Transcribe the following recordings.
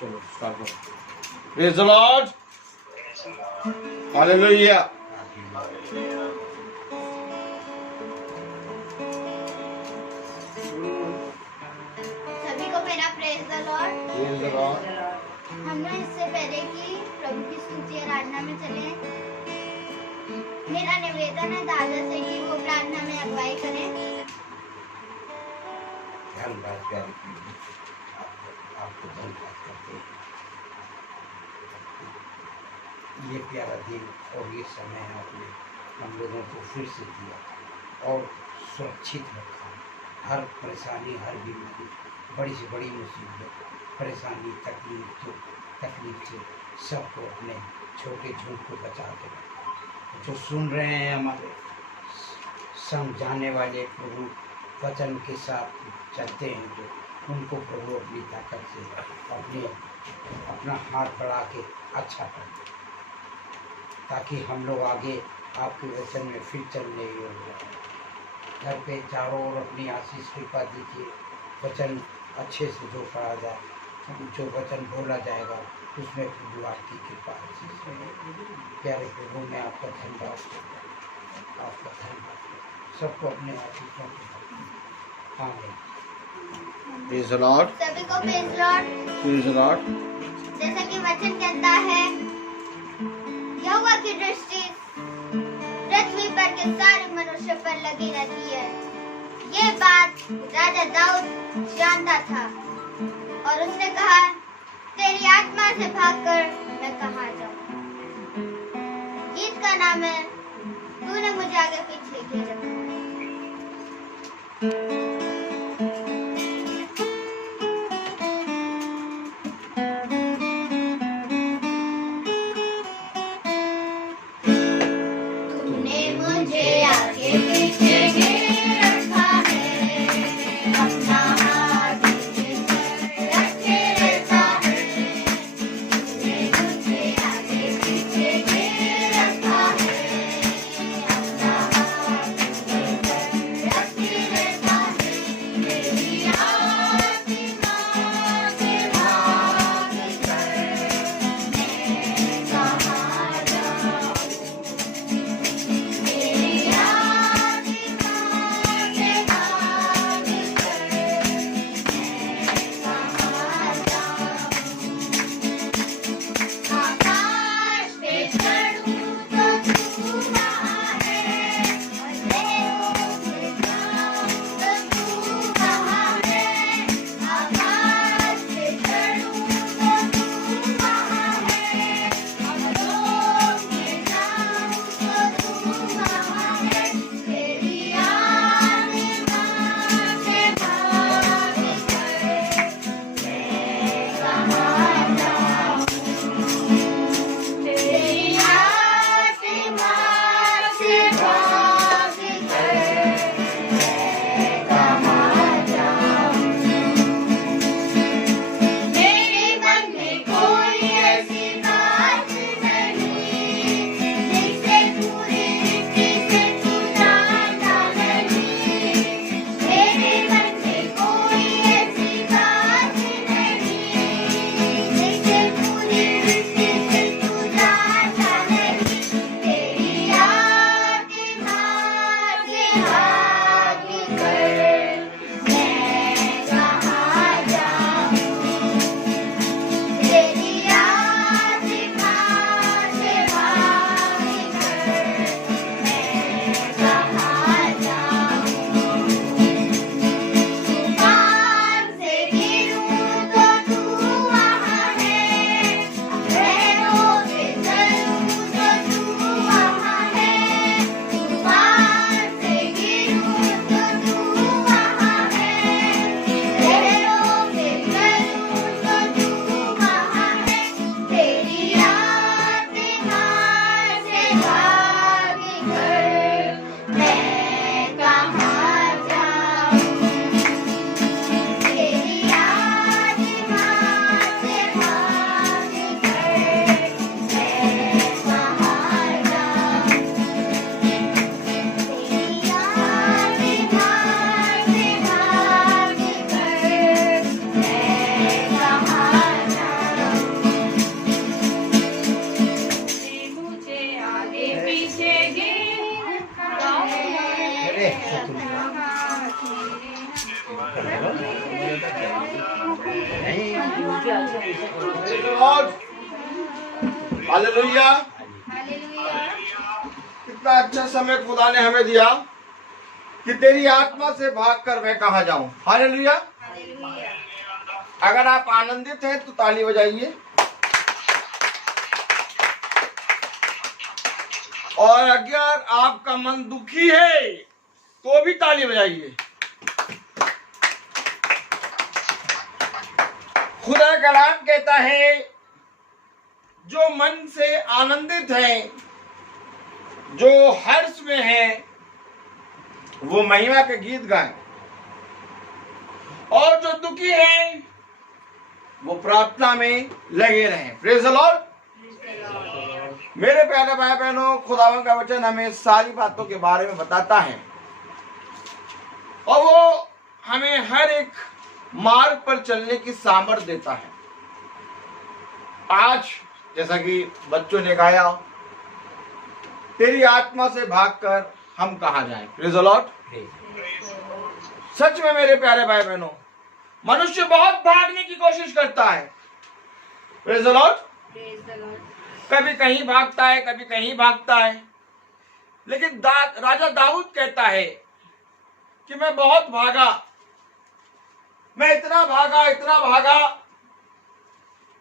चलो स्टार्ट करो। Praise the Lord, hallelujah. सभी को मेरा praise the Lord. Praise the Lord. हम लोग इससे पहले कि प्रभु की स्तुति आराधना में चले, मेरा निवेदन है दादा से कि वो प्रार्थना में अगुवाई करें। धन्यवाद आपको धन्यवाद करते हैं। ये प्यारा दिन और ये समय आपने हम लोगों को फिर से दिया और सुरक्षित रखा। हर परेशानी, हर बीमारी, बड़ी से बड़ी मुसीबत, परेशानी, तकलीफ से सबको अपने छोटे झूठ को बचा के रखा। जो सुन रहे हैं हमारे संग जाने वाले प्रभु वचन के साथ चलते हैं, जो उनको प्रभु अपनी ताकत से अपना हाथ बढ़ा के अच्छा कर दे, ताकि हम लोग आगे आपके वचन में फिर चलने योग्य हो। घर पे चारों ओर अपनी आशीष कृपा दीजिए। वचन अच्छे से जो पढ़ा जाए, जो वचन बोला जाएगा उसमें प्रभु आपकी कृपा आशीष रहे। प्यारे प्रभु में आपका धन्यवाद, आपका धन्यवाद। सबको अपने आशीषों के प्रेज द लॉर्ड, सभी को praise Lord. Praise the Lord. जैसा कि वचन कहता है, यहोवा की दृष्टि पृथ्वी पर के सारे मनुष्य पर लगी रहती है। ये बात राजा दाऊद जानता था और उसने कहा, तेरी आत्मा से भागकर मैं कहाँ जाऊँ। गीत का नाम है, तूने मुझे आगे पीछे घेर रखा। Praise the Lord. हालेलुया। कितना अच्छा समय खुदा ने हमें दिया कि तेरी आत्मा से भागकर मैं कहाँ जाऊं। हालेलुया। अगर आप आनंदित हैं तो ताली बजाइए, और अगर आपका मन दुखी है तो भी ताली बजाइए। खुदा कलाम कहता है जो मन से आनंदित हैं, जो हर्ष में हैं, वो महिमा के गीत गाएं, और जो दुखी हैं वो प्रार्थना में लगे रहें। Praise the Lord. मेरे प्यारे भाई बहनों, खुदावन का वचन हमें सारी बातों के बारे में बताता है, और वो हमें हर एक मार्ग पर चलने की सामर्थ देता है। आज जैसा कि बच्चों ने गाया, तेरी आत्मा से भागकर हम कहां जाएं। Praise the Lord. सच में मेरे प्यारे भाई बहनों, मनुष्य बहुत भागने की कोशिश करता है। Praise the Lord. कभी कहीं भागता है, कभी कहीं भागता है, लेकिन राजा दाऊद कहता है कि मैं बहुत भागा, मैं इतना भागा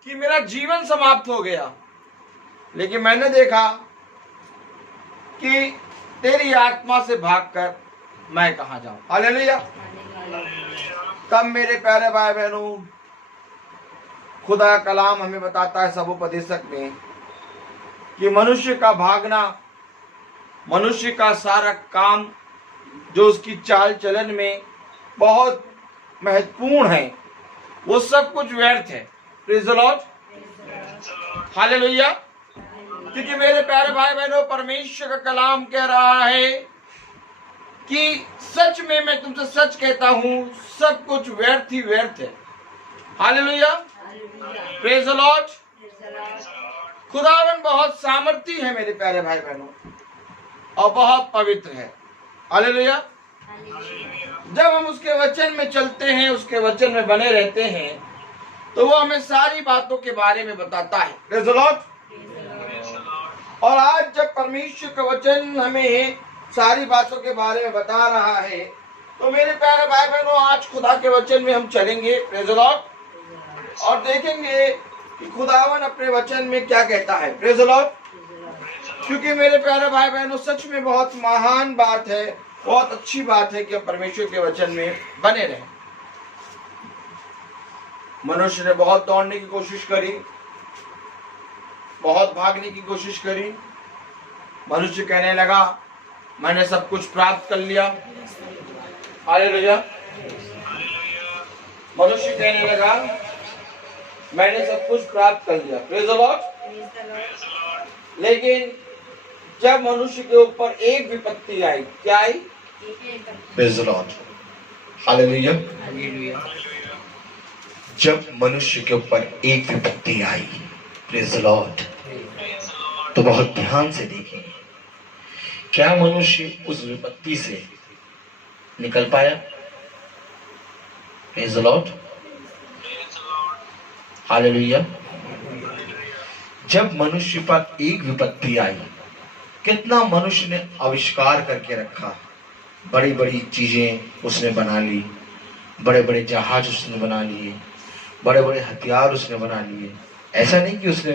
कि मेरा जीवन समाप्त हो गया, लेकिन मैंने देखा कि तेरी आत्मा से भागकर मैं कहां जाऊं। हालेलुया। तब मेरे प्यारे भाई बहनों, खुदा कलाम हमें बताता है सबोपदेशक में कि मनुष्य का भागना, मनुष्य का सारा काम जो उसकी चाल चलन में बहुत महत्वपूर्ण है, वो सब कुछ व्यर्थ है। Praise the Lord. हालेलुया। क्योंकि मेरे प्यारे भाई बहनों, परमेश्वर का कलाम कह रहा है कि सच में मैं तुमसे सच कहता हूं, सब कुछ व्यर्थ ही व्यर्थ है। हालेलुया। Praise the Lord. खुदावन बहुत सामर्थी है मेरे प्यारे भाई बहनों, और बहुत पवित्र है। हालेलुया। जब हम उसके वचन में चलते हैं, उसके वचन में बने रहते हैं, तो वो हमें सारी बातों के बारे में बताता है। Praise the Lord. और आज जब परमेश्वर का वचन हमें सारी बातों के बारे में बता रहा है, तो मेरे प्यारे भाई बहनों, आज खुदा के वचन में हम चलेंगे। Praise the Lord. और देखेंगे कि खुदावन अपने वचन में क्या कहता है। Praise the Lord. क्योंकि मेरे प्यारे भाई बहनों, सच में बहुत महान बात है, बहुत अच्छी बात है कि हम परमेश्वर के वचन में बने रहें। मनुष्य ने बहुत दौड़ने की कोशिश करी, बहुत भागने की कोशिश करी। मनुष्य कहने लगा मैंने सब कुछ प्राप्त कर लिया। हालेलुया। मनुष्य कहने लगा मैंने सब कुछ प्राप्त कर लिया। Praise the lord. लेकिन जब मनुष्य के ऊपर एक विपत्ति आई, क्या आई? Praise the Lord. हालेलुया। जब मनुष्य के ऊपर एक विपत्ति आई, प्रेज़ द लॉर्ड, तो बहुत ध्यान से देखें, क्या मनुष्य उस विपत्ति से निकल पाया? Praise the Lord. हालेलुया। जब मनुष्य पर एक विपत्ति आई, कितना मनुष्य ने आविष्कार करके रखा, बड़ी बड़ी चीजें उसने बना ली, बड़े बड़े जहाज उसने बना लिए, बड़े बड़े हथियार उसने बना लिए। ऐसा नहीं कि उसने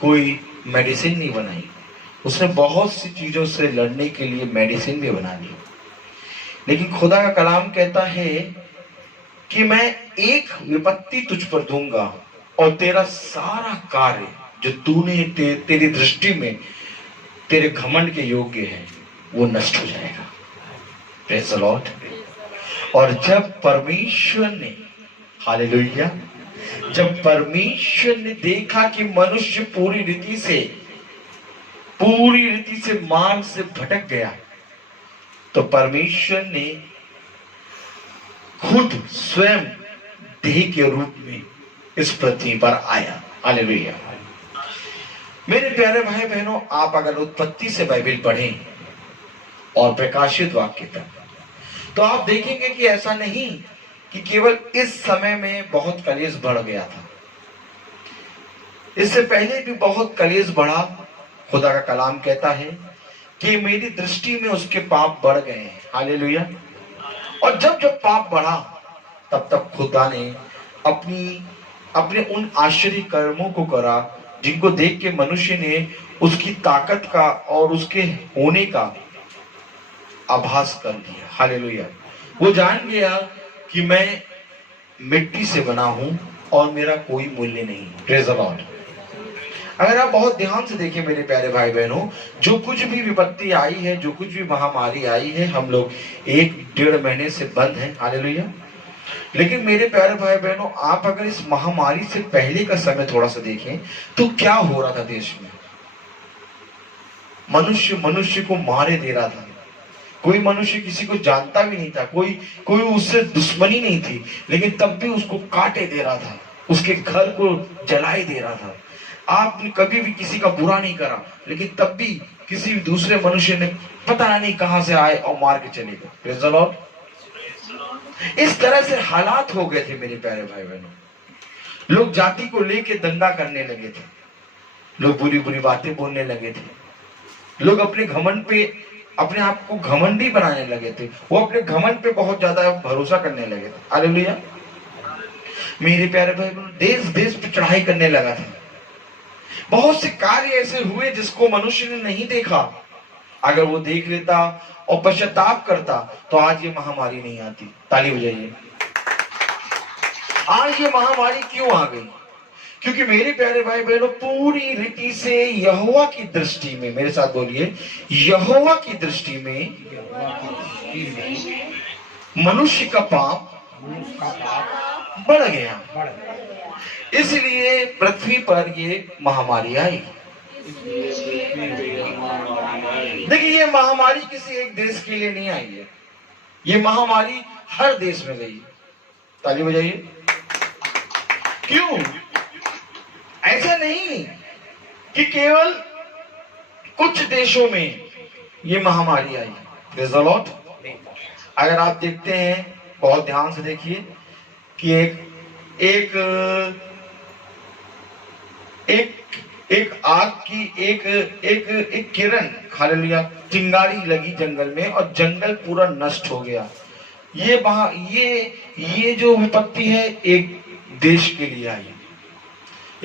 कोई मेडिसिन नहीं बनाई, उसने बहुत सी चीजों से लड़ने के लिए मेडिसिन भी बना ली। लेकिन खुदा का कलाम कहता है कि मैं एक विपत्ति तुझ पर दूंगा और तेरा सारा कार्य जो तूने तेरी दृष्टि में तेरे घमंड के योग्य है, वो नष्ट हो जाएगा। Praise the Lord. और जब परमेश्वर ने, हालेलुया, जब परमेश्वर ने देखा कि मनुष्य पूरी रीति से मार्ग से भटक गया, तो परमेश्वर ने खुद स्वयं देह के रूप में इस पृथ्वी पर आया। हालेलुया। मेरे प्यारे भाई बहनों, आप अगर उत्पत्ति से बाइबल पढ़ें और प्रकाशित वाक्य तक, तो आप देखेंगे कि ऐसा नहीं कि केवल इस समय में बहुत कलेश बढ़ गया था। इससे पहले भी बहुत कलेश बढ़ा। खुदा का कलाम कहता है कि मेरी दृष्टि में उसके पाप बढ़ गए हैं। हालेलुया। और जब जब पाप बढ़ा तब तब खुदा ने अपने उन आश्चर्य कर्मों को करा जिनको देख के मनुष्य ने उसकी ताकत का और उसके होने का आभास कर लिया। हालेलुया। वो जान गया कि मैं मिट्टी से बना हूं और मेरा कोई मूल्य नहीं। Praise the Lord. अगर आप बहुत ध्यान से देखें मेरे प्यारे भाई बहनों, जो कुछ भी विपत्ति आई है, जो कुछ भी महामारी आई है, हम लोग 1-1.5 महीने से बंद हैं। हालेलुया। लेकिन मेरे प्यारे भाई बहनों, आप अगर इस महामारी से पहले का समय थोड़ा सा देखें तो क्या हो रहा था देश में। मनुष्य मनुष्य को मारे दे रहा था। कोई मनुष्य किसी को जानता भी नहीं था, कोई उससे दुश्मनी नहीं थी, लेकिन तब भी उसको काटे दे रहा था, उसके घर को जलाए दे रहा था। आपने कभी भी किसी का बुरा नहीं करा, लेकिन तब भी किसी दूसरे मनुष्य ने पता नहीं कहां से आए और मार के चले गए। Praise the Lord. इस तरह से हालात हो गए थे मेरे प्यारे भाई बहनों। लोग जाति को लेके दंगा करने लगे थे, लोग बुरी बुरी बातें बोलने लगे थे, लोग अपने घमंड पे अपने आप को घमंडी बनाने लगे थे, वो अपने घमंड पे बहुत ज्यादा भरोसा करने लगे थे। हालेलुया। मेरे प्यारे भाई बहनों, देश देश पे चढ़ाई करने लगा था। बहुत से कार्य ऐसे हुए जिसको मनुष्य ने नहीं देखा। अगर वो देख लेता और पश्चाताप करता तो आज ये महामारी नहीं आती। ताली बजाइए। आज ये महामारी क्यों आ गई? क्योंकि मेरे प्यारे भाई बहनों, पूरी रीति से यहोवा की दृष्टि में, मेरे साथ बोलिए, यहोवा की दृष्टि में मनुष्य का पाप बढ़ गया, इसलिए पृथ्वी पर ये महामारी आई। देखिए, ये महामारी किसी एक देश के लिए नहीं आई है, ये महामारी हर देश में गई। ताली बजाइए। क्यों? ऐसा नहीं कि केवल कुछ देशों में ये महामारी आई। Praise the Lord. अगर आप देखते हैं, बहुत ध्यान से देखिए कि एक आग की एक किरण, हालेलुया, चिंगारी लगी जंगल में और जंगल पूरा नष्ट हो गया। ये जो विपत्ति है एक देश के लिए आई।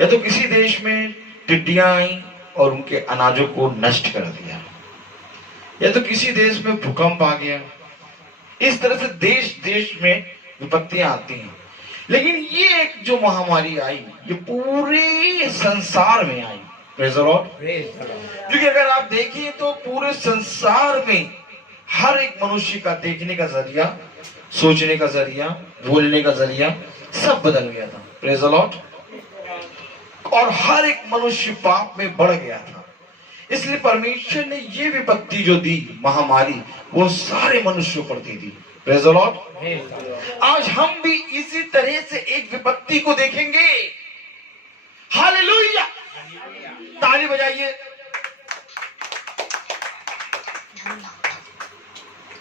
या तो किसी देश में टिड्डियां आई और उनके अनाजों को नष्ट कर दिया, या तो किसी देश में भूकंप आ गया। इस तरह से देश देश में विपत्तियां आती हैं। लेकिन ये एक जो महामारी आई, ये पूरे संसार में आई। Praise the Lord. क्योंकि अगर आप देखिए तो पूरे संसार में हर एक मनुष्य का देखने का जरिया, सोचने का जरिया, बोलने का जरिया सब बदल गया था। Praise the Lord. और हर एक मनुष्य पाप में बढ़ गया था। इसलिए परमेश्वर ने ये विपत्ति जो दी, महामारी, वो सारे मनुष्यों पर दी थी। Praise the Lord. आज हम भी इसी तरह से एक विपत्ति को देखेंगे। हालेलुया। ताली बजाइए।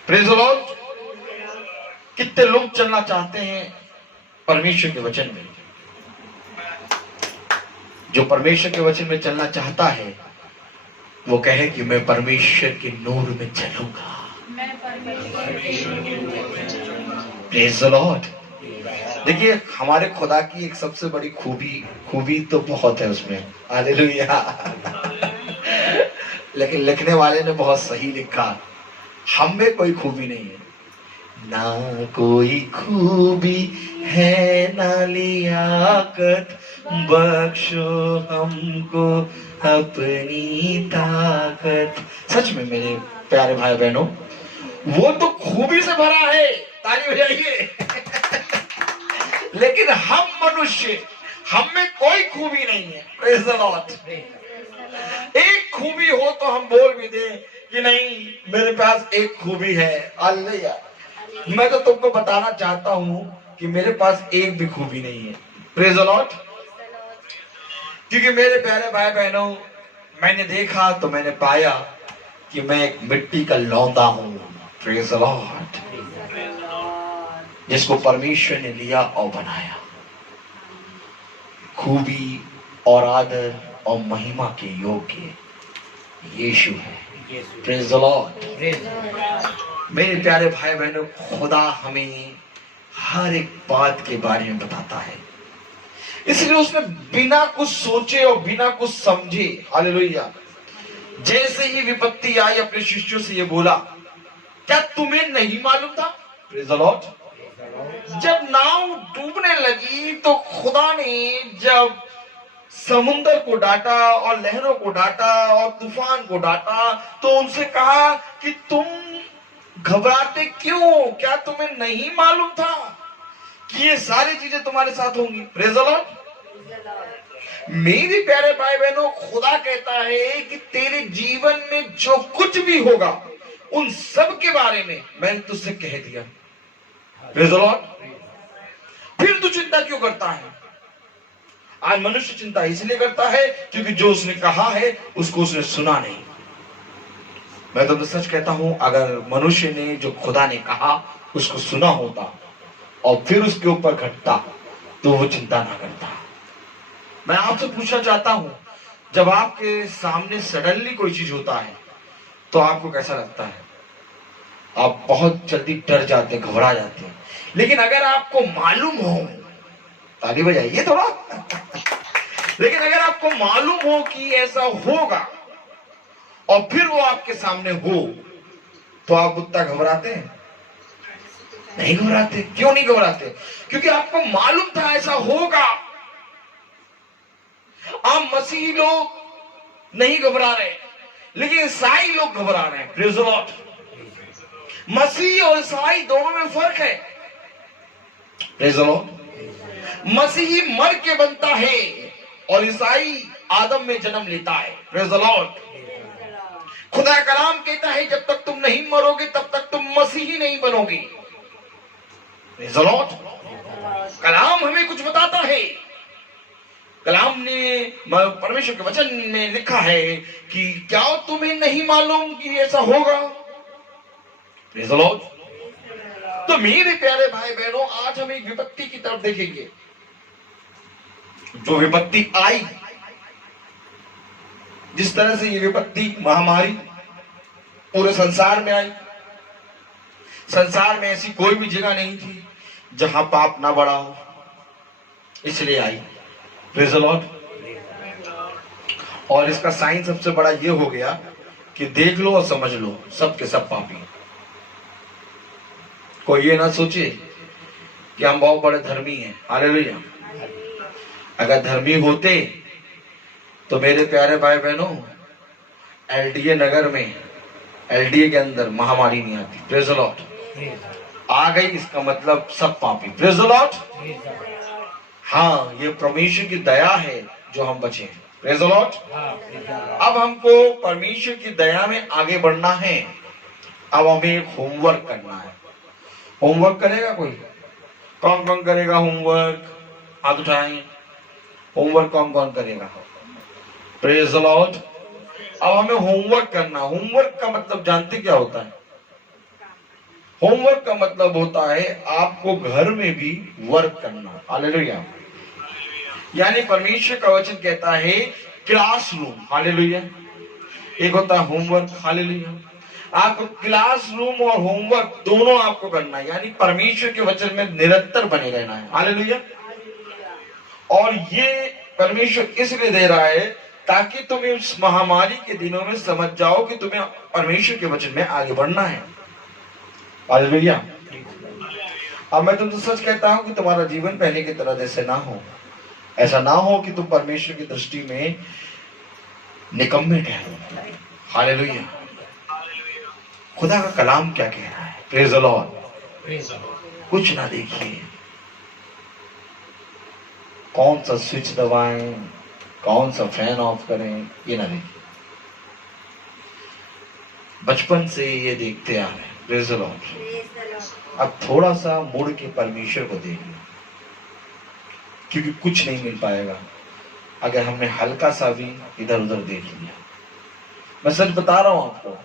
Praise the Lord. कितने लोग चलना चाहते हैं परमेश्वर के वचन में। जो परमेश्वर के वचन में चलना चाहता है वो कहे कि मैं परमेश्वर के नूर में चलूंगा। Praise the Lord. देखिए, हमारे खुदा की एक सबसे बड़ी खूबी तो बहुत है उसमें। हालेलुया। लेकिन लिखने वाले ने बहुत सही लिखा, हम में कोई खूबी नहीं है, ना कोई खूबी है ना लियाकत, बख्शो हमको अपनी ताकत। सच में मेरे प्यारे भाई बहनों, वो तो खूबी से भरा है। ताली बजाइए। लेकिन हम मनुष्य, हम में कोई खूबी नहीं है। Praise the Lord. एक खूबी हो तो हम बोल भी दें कि नहीं, मेरे पास एक खूबी है। हालेलुया। मैं तो तुमको बताना चाहता हूं कि मेरे पास एक भी खूबी नहीं है। Praise the Lord. क्योंकि मेरे प्यारे भाई बहनों, मैंने देखा तो मैंने पाया कि मैं एक मिट्टी का लौंदा हूं। Praise the Lord. जिसको परमेश्वर ने लिया और बनाया। खूबी और आदर और महिमा के योग्य यीशु है। Praise the Lord. मेरे प्यारे भाई बहनों, खुदा हमें हर एक बात के बारे में बताता है, इसलिए उसने बिना कुछ सोचे और बिना कुछ समझे, हालेलुया, जैसे ही विपत्ति आई अपने शिष्यों से ये बोला, क्या तुम्हें नहीं मालूम था? Praise the Lord. जब नाव डूबने लगी तो खुदा ने जब समुंदर को डांटा और लहरों को डांटा और तूफान को डांटा तो उनसे कहा कि तुम घबराते क्यों? क्या तुम्हें नहीं मालूम था कि ये सारी चीजें तुम्हारे साथ होंगी? Praise the Lord. मेरे प्यारे भाई बहनों, खुदा कहता है कि तेरे जीवन में जो कुछ भी होगा उन सब के बारे में मैंने तुझसे कह दिया। Praise the Lord. फिर तू चिंता क्यों करता है? आज मनुष्य चिंता इसलिए करता है क्योंकि जो उसने कहा है उसको उसने सुना नहीं। मैं तो सच कहता हूं, अगर मनुष्य ने जो खुदा ने कहा उसको सुना होता और फिर उसके ऊपर घटता तो वो चिंता ना करता। मैं आपसे पूछना चाहता हूं, जब आपके सामने सडनली कोई चीज होता है तो आपको कैसा लगता है? आप बहुत जल्दी डर जाते, घबरा जाते हैं। लेकिन अगर आपको मालूम हो, ताली बजाइए थोड़ा लेकिन अगर आपको मालूम हो कि ऐसा होगा और फिर वो आपके सामने हो तो आप उतना घबराते हैं? नहीं घबराते। क्यों नहीं घबराते? क्योंकि आपको मालूम था ऐसा होगा। आप मसीही लोग नहीं घबरा रहे, लेकिन ईसाई लोग घबरा रहे हैं। Praise the Lord. मसीह और ईसाई दोनों में फर्क है। Praise the Lord. मसीही मर के बनता है और ईसाई आदम में जन्म लेता है। Praise the Lord. खुदा का कलाम कहता है जब तक तुम नहीं मरोगे तब तक तुम मसीही नहीं बनोगे। Praise the lord. कलाम हमें कुछ बताता है। कलाम ने परमेश्वर के वचन में लिखा है कि क्या तुम्हें नहीं मालूम कि ऐसा होगा? Praise the Lord. तो मेरे प्यारे भाई बहनों, आज हम एक विपत्ति की तरफ देखेंगे। जो विपत्ति आई, जिस तरह से ये विपत्ति महामारी पूरे संसार में आई, संसार में ऐसी कोई भी जगह नहीं थी जहां पाप ना बढ़ा हो, इसलिए आई। Praise the Lord. और इसका साइन सबसे बड़ा ये हो गया कि देख लो और समझ लो, सब के सब पापी। कोई ये ना सोचे कि हम बहुत बड़े धर्मी हैं। हालेलुया। अगर धर्मी होते तो मेरे प्यारे भाई बहनों, एलडीए नगर में, एलडीए के अंदर महामारी नहीं आती। Praise the Lord. आ गई, इसका मतलब सब पापी। Praise the Lord. हाँ, ये परमेश्वर की दया है जो हम बचे हैं। Praise the Lord. अब हमको परमेश्वर की दया में आगे बढ़ना है। अब हमें एक होमवर्क करना है। होमवर्क करेगा कोई? कौन कौन करेगा होमवर्क? हाथ उठाएं। होमवर्क कौन कौन करेगा? Praise the Lord. अब हमें होमवर्क करना। होमवर्क का मतलब जानते क्या होता है? होमवर्क का मतलब होता है आपको घर में भी वर्क करना। हालेलुया। यानी परमेश्वर का वचन कहता है क्लासरूम। हालेलुया। एक होता है होमवर्क। हालेलुया। आपको क्लासरूम और होमवर्क दोनों आपको करना है, यानी परमेश्वर के वचन में निरंतर बने रहना है। हालेलुया। और ये परमेश्वर इसलिए दे रहा है ताकि तुम्हें उस महामारी के दिनों में समझ जाओ कि तुम्हें परमेश्वर के वचन में आगे बढ़ना है। हालेलुया। अब मैं तुमसे सच कहता हूं कि तुम्हारा जीवन पहले की तरह जैसे ना हो। ऐसा ना हो कि तुम परमेश्वर की दृष्टि में निकम्मे ठहरो। हालेलुया। खुदा का कलाम क्या कह रहा है? Praise the Lord. कुछ ना देखिए, कौन सा स्विच दबाएं, कौन सा फैन ऑफ करें, ये ना देखिए। बचपन से ये देखते आ रहे हैं। Praise the Lord. अब थोड़ा सा मुड़ के परमेश्वर को देखिए, क्योंकि कुछ नहीं मिल पाएगा अगर हमने हल्का सा भी इधर उधर देख लिया। मैं सच बता रहा हूं आपको,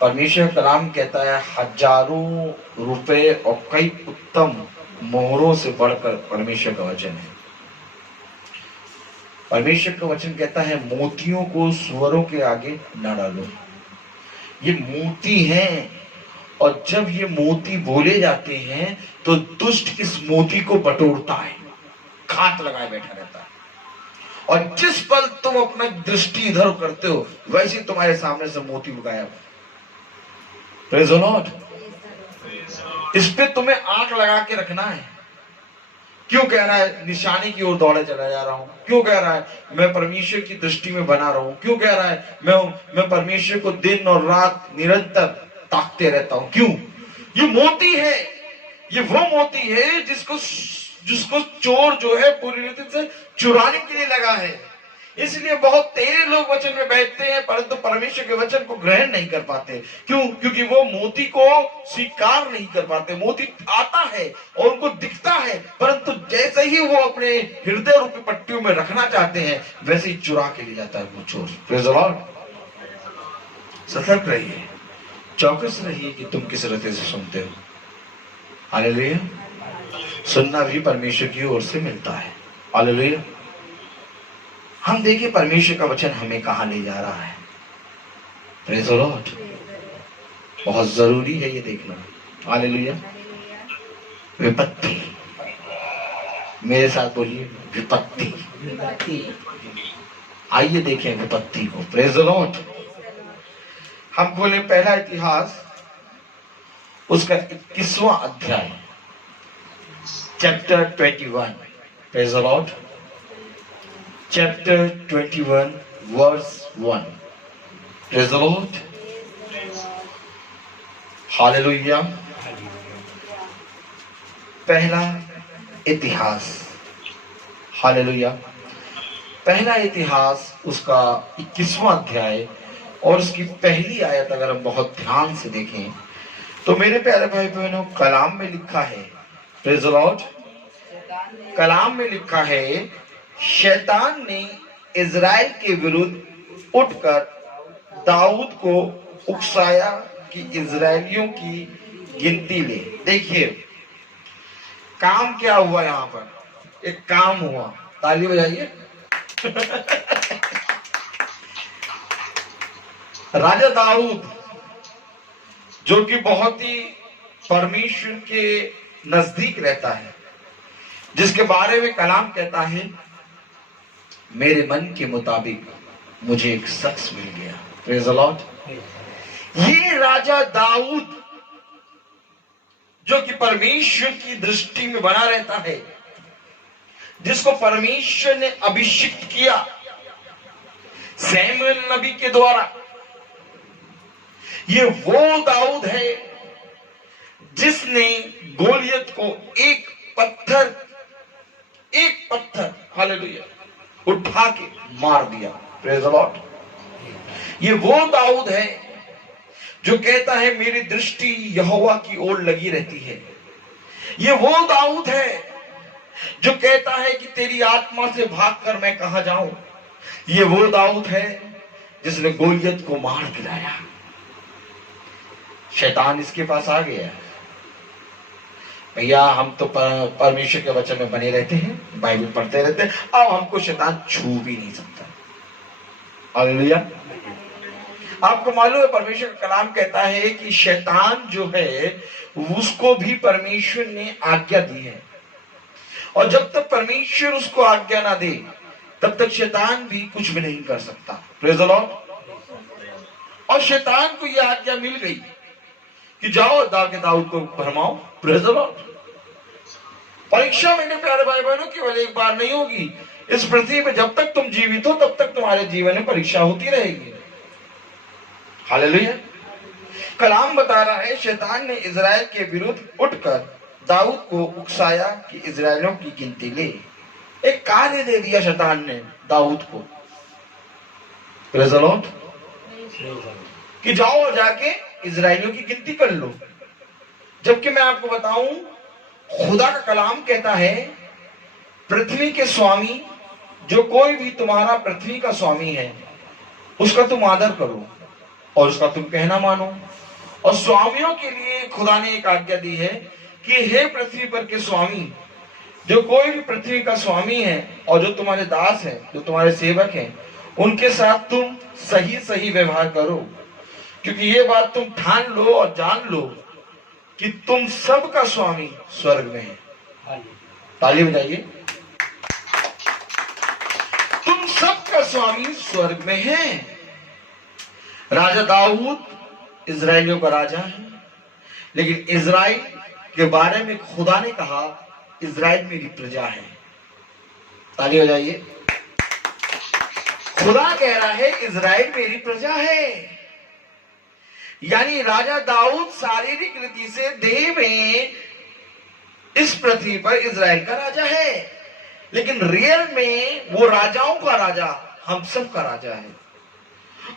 परमेश्वर कलाम कहता है हजारों रुपए और कई उत्तम मोहरों से बढ़कर परमेश्वर का वचन है। परमेश्वर का वचन कहता है मोतियों को सुअरों के आगे न डालो। ये मोती हैं, और जब ये मोती बोले जाते हैं तो दुष्ट इस मोती को बटोरता है, घात लगाए बैठा रहता है। और जिस पल तुम अपना दृष्टि इधर करते हो वैसे ही तुम्हारे सामने से मोती गायब। Praise the Lord. इस पे तुम्हें आंख लगा के रखना है। क्यों कह रहा है निशाने की ओर दौड़े चला जा रहा हूं? क्यों कह रहा है मैं परमेश्वर की दृष्टि में बना रहा हूं? क्यों कह रहा है मैं परमेश्वर को दिन और रात निरंतर ताकते रहता हूं? क्यों? ये मोती है, ये वो मोती है जिसको चोर जो है पूरी रीति से चुराने के लिए लगा है। इसलिए बहुत तेरे लोग वचन में बैठते हैं परंतु परमेश्वर के वचन को ग्रहण नहीं कर पाते। क्यों? क्योंकि वो मोती को स्वीकार नहीं कर पाते। मोती आता है और उनको दिखता है, परंतु जैसे ही वो अपने हृदय रूपी पट्टियों में रखना चाहते हैं वैसे ही चुरा के ले जाता है वो चोर। Praise the Lord. सतर्क रहिए, चौकस रहिए कि तुम किस रते से सुनते हो। हालेलुया। सुनना भी परमेश्वर की ओर से मिलता है। हालेलुया। हम देखिए परमेश्वर का वचन हमें कहां ले जा रहा है। Praise the Lord. बहुत जरूरी है ये देखना। हालेलुया। विपत्ति, मेरे साथ बोलिए विपत्ति। आइए देखें विपत्ति को। Praise the Lord. हम खोले पहला इतिहास उसका 21वां अध्याय, chapter 21। Praise the Lord. Chapter 21 verse 1। Praise the Lord. Hallelujah. पहला इतिहास। हालेलुया। पहला इतिहास उसका 21वां अध्याय और उसकी पहली आयत अगर हम बहुत ध्यान से देखें तो मेरे प्यारे भाई बहनों, कलाम में लिखा है, प्रेज़ द लॉर्ड, कलाम में लिखा है, शैतान ने इज़राइल के विरुद्ध उठकर दाऊद को उकसाया कि इज़राइलियों की गिनती ले। देखिए काम क्या हुआ यहां पर, एक काम हुआ। ताली बजाइए। राजा दाऊद जो कि बहुत ही परमेश्वर के नजदीक रहता है, जिसके बारे में कलाम कहता है मेरे मन के मुताबिक मुझे एक शख्स मिल गया। Praise the lord. ये राजा दाऊद जो कि परमेश्वर की दृष्टि में बना रहता है, जिसको परमेश्वर ने अभिषिक्त किया सैमुएल नबी के द्वारा, ये वो दाऊद है जिसने गोलियत को एक पत्थर हालेलुया उठा के मार दिया। Praise the lord. ये वो दाऊद है जो कहता है मेरी दृष्टि यहोवा की ओर लगी रहती है। ये वो दाऊद है जो कहता है कि तेरी आत्मा से भागकर मैं कहां जाऊं। ये वो दाऊद है जिसने गोलियत को मार गिराया। शैतान इसके पास आ गया, भैया हम तो परमेश्वर के वचन में बने रहते हैं, बाइबल पढ़ते रहते हैं, अब हमको शैतान छू भी नहीं सकता। हालेलुया। आपको मालूम है परमेश्वर का कलाम कहता है कि शैतान जो है उसको भी परमेश्वर ने आज्ञा दी है, और जब तक परमेश्वर उसको आज्ञा ना दे तब तक शैतान भी कुछ भी नहीं कर सकता। Praise the Lord. और शैतान को यह आज्ञा मिल गई कि जाओ दाऊद को भरमाओ। Praise the Lord. परीक्षा मेरे प्यारे भाई बहनों केवल एक बार नहीं होगी। इस पृथ्वी पे जब तक तुम जीवित हो तब तक तुम्हारे जीवन में परीक्षा होती रहेगी। हालेलुया। कलाम बता रहा है शैतान ने इज़राइल के विरुद्ध उठकर दाऊद को उकसाया कि इज़राइलियों की गिनती ले। एक कार्य दे दिया शैतान ने दाऊद को। Praise the Lord. कि जाओ और जाके इज़राइलियों की गिनती कर लो। जबकि मैं आपको बताऊं खुदा का कलाम कहता है पृथ्वी के स्वामी, जो कोई भी तुम्हारा पृथ्वी का स्वामी है उसका तुम आदर करो और उसका तुम कहना मानो। और स्वामियों के लिए खुदा ने एक आज्ञा दी है कि हे पृथ्वी पर के स्वामी, जो कोई भी पृथ्वी का स्वामी है और जो तुम्हारे दास हैं, जो तुम्हारे सेवक हैं, उनके साथ तुम सही सही व्यवहार करो, क्योंकि ये बात तुम ठान लो और जान लो कि तुम सबका स्वामी स्वर्ग में है। ताली बजाइए। तुम सबका स्वामी स्वर्ग में है। राजा दाऊद इजराइलियों का राजा है, लेकिन इजराइल के बारे में खुदा ने कहा इजराइल मेरी प्रजा है। ताली बजाइए। खुदा कह रहा है इजराइल मेरी प्रजा है। यानी राजा दाऊद शारीरिक रीति से देह में इस पृथ्वी पर इजराइल का राजा है, लेकिन रियल में वो राजाओं का राजा, हम सब का राजा है।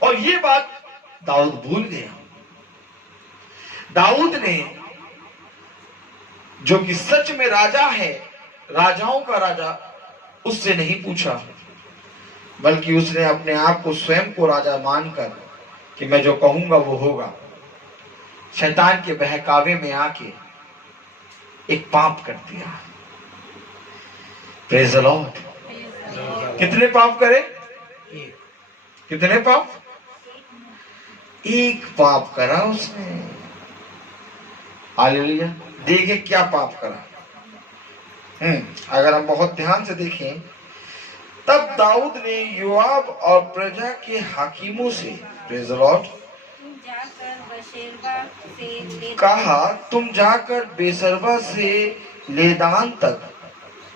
और ये बात दाऊद भूल गया। दाऊद ने, जो कि सच में राजा है, राजाओं का राजा, उससे नहीं पूछा, बल्कि उसने अपने आप को स्वयं को राजा मानकर कि मैं जो कहूंगा वो होगा, शैतान के बहकावे में आके एक पाप कर दिया। Praise the Lord. कितने पाप करे? कितने पाप? एक पाप करा उसने। हालेलुया। देखे क्या पाप करा। अगर हम बहुत ध्यान से देखें, तब दाऊद ने योआब और प्रजा के हाकिमों से, प्रेज द लॉर्ड, कहा तुम जाकर बेसरबा से लेदान तक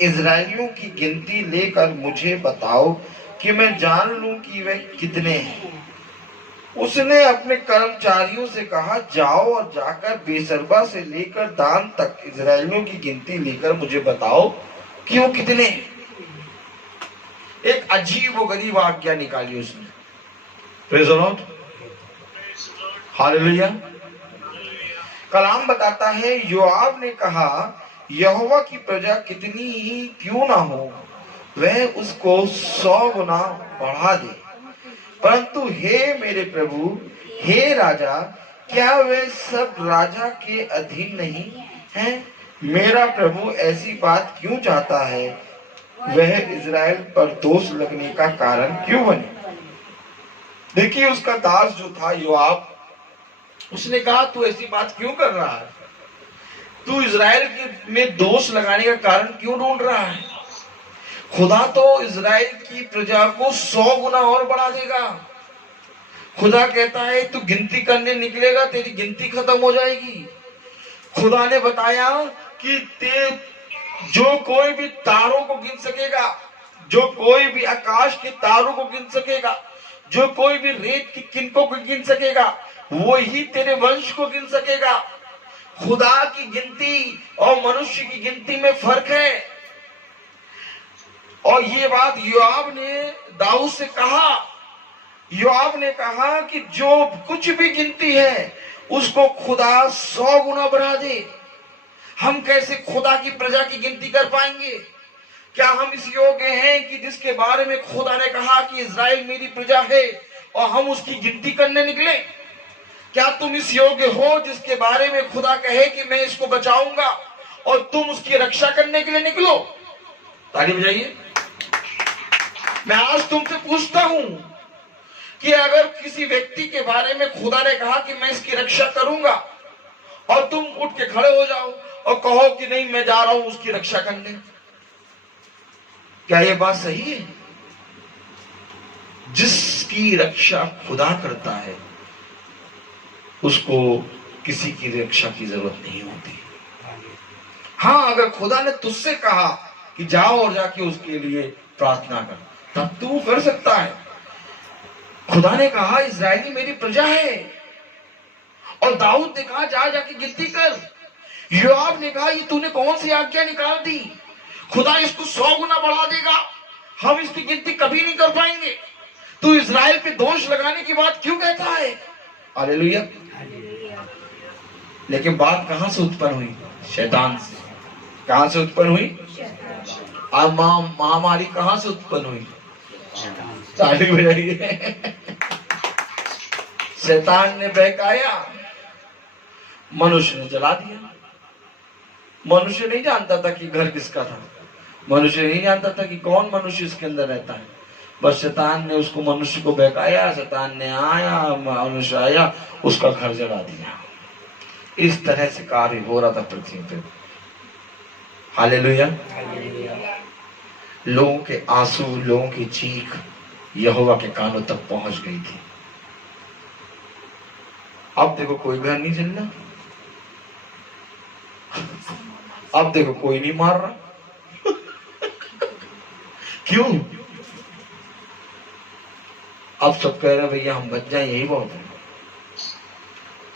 इजराइलियों की गिनती लेकर मुझे बताओ कि मैं जान लूं कि वे कितने हैं। उसने अपने कर्मचारियों से कहा जाओ और जाकर बेसरबा से लेकर दान तक इजराइलियों की गिनती लेकर मुझे बताओ कि वो कितने हैं। एक अजीब व गरीब आज्ञा निकाली उसने। Praise the Lord. हालेलुया। कलाम बताता है योआब ने कहा यहोवा की प्रजा कितनी ही क्यों ना हो, वह उसको 100 गुना बढ़ा दे। परंतु हे मेरे प्रभु, हे राजा, क्या वे सब राजा के अधीन नहीं हैं? मेरा प्रभु ऐसी बात क्यों चाहता है? वह इजराइल पर दोष लगने का कारण क्यों बने? देखिए, उसका दास जो था योआब, उसने कहा तू ऐसी बात क्यों कर रहा है? तू इजराइल में दोष लगाने का कारण क्यों ढूंढ रहा है? खुदा तो इजराइल की प्रजा को 100 गुना और बढ़ा देगा। खुदा कहता है तू गिनती करने निकलेगा, तेरी गिनती खत्म हो जाएगी। खुदा ने बताया कि जो कोई भी तारों को गिन सकेगा, जो कोई भी आकाश के तारों को गिन सकेगा, जो कोई भी रेत की किनकों को गिन सकेगा, वो ही तेरे वंश को गिन सकेगा। खुदा की गिनती और मनुष्य की गिनती में फर्क है। और ये बात योआब ने दाऊद से कहा। योआब ने कहा कि जो कुछ भी गिनती है उसको खुदा 100 गुना बढ़ा दे। हम कैसे खुदा की प्रजा की गिनती कर पाएंगे? क्या हम इस योग्य हैं कि जिसके बारे में खुदा ने कहा कि इजराइल मेरी प्रजा है और हम उसकी गिनती करने निकले? क्या तुम इस योग्य हो जिसके बारे में खुदा कहे कि मैं इसको बचाऊंगा और तुम उसकी रक्षा करने के लिए निकलो? ताली बजाइए। मैं आज तुमसे पूछता हूं कि अगर किसी व्यक्ति के बारे में खुदा ने कहा कि मैं इसकी रक्षा करूंगा और तुम उठ के खड़े हो जाओ और कहो कि नहीं मैं जा रहा हूं उसकी रक्षा करने, क्या यह बात सही है? जिसकी रक्षा खुदा करता है उसको किसी की रक्षा की जरूरत नहीं होती। हाँ, अगर खुदा ने तुझसे कहा कि जाओ और जाके उसके लिए प्रार्थना कर, तब तू कर सकता है। खुदा ने कहा इजराइली मेरी प्रजा है और दाऊद ने कहा जा जाके गिनती कर। योआब ने कहा ये तूने कौन सी आज्ञा निकाल दी? खुदा इसको 100 गुना बढ़ा देगा, हम इसकी गिनती कभी नहीं कर पाएंगे। तू इजराइल पे दोष लगाने की बात क्यों कहता है? हालेलुया। लेकिन बात कहां से उत्पन्न हुई? शैतान से। कहां से उत्पन्न हुई? और महामारी कहां से उत्पन्न हुई? ताली बजाइए। शैतान ने बहकाया, मनुष्य ने जला दिया। मनुष्य नहीं जानता था कि घर किसका था। मनुष्य नहीं जानता था कि कौन मनुष्य इसके अंदर रहता है। बस शैतान ने उसको मनुष्य को बहकाया, शैतान ने आया, मनुष्य आया, उसका घर जला दिया। इस तरह से कार्य हो रहा था पृथ्वी पे। हालेलुया। लोगों के आंसू, लोगों की चीख यहोवा के कानों तक पहुंच गई थी। अब देखो कोई घर नहीं चल रहा, अब देखो कोई नहीं मार रहा। क्यों? अब सब कह रहे भैया हम बच जाए, यही बहुत है।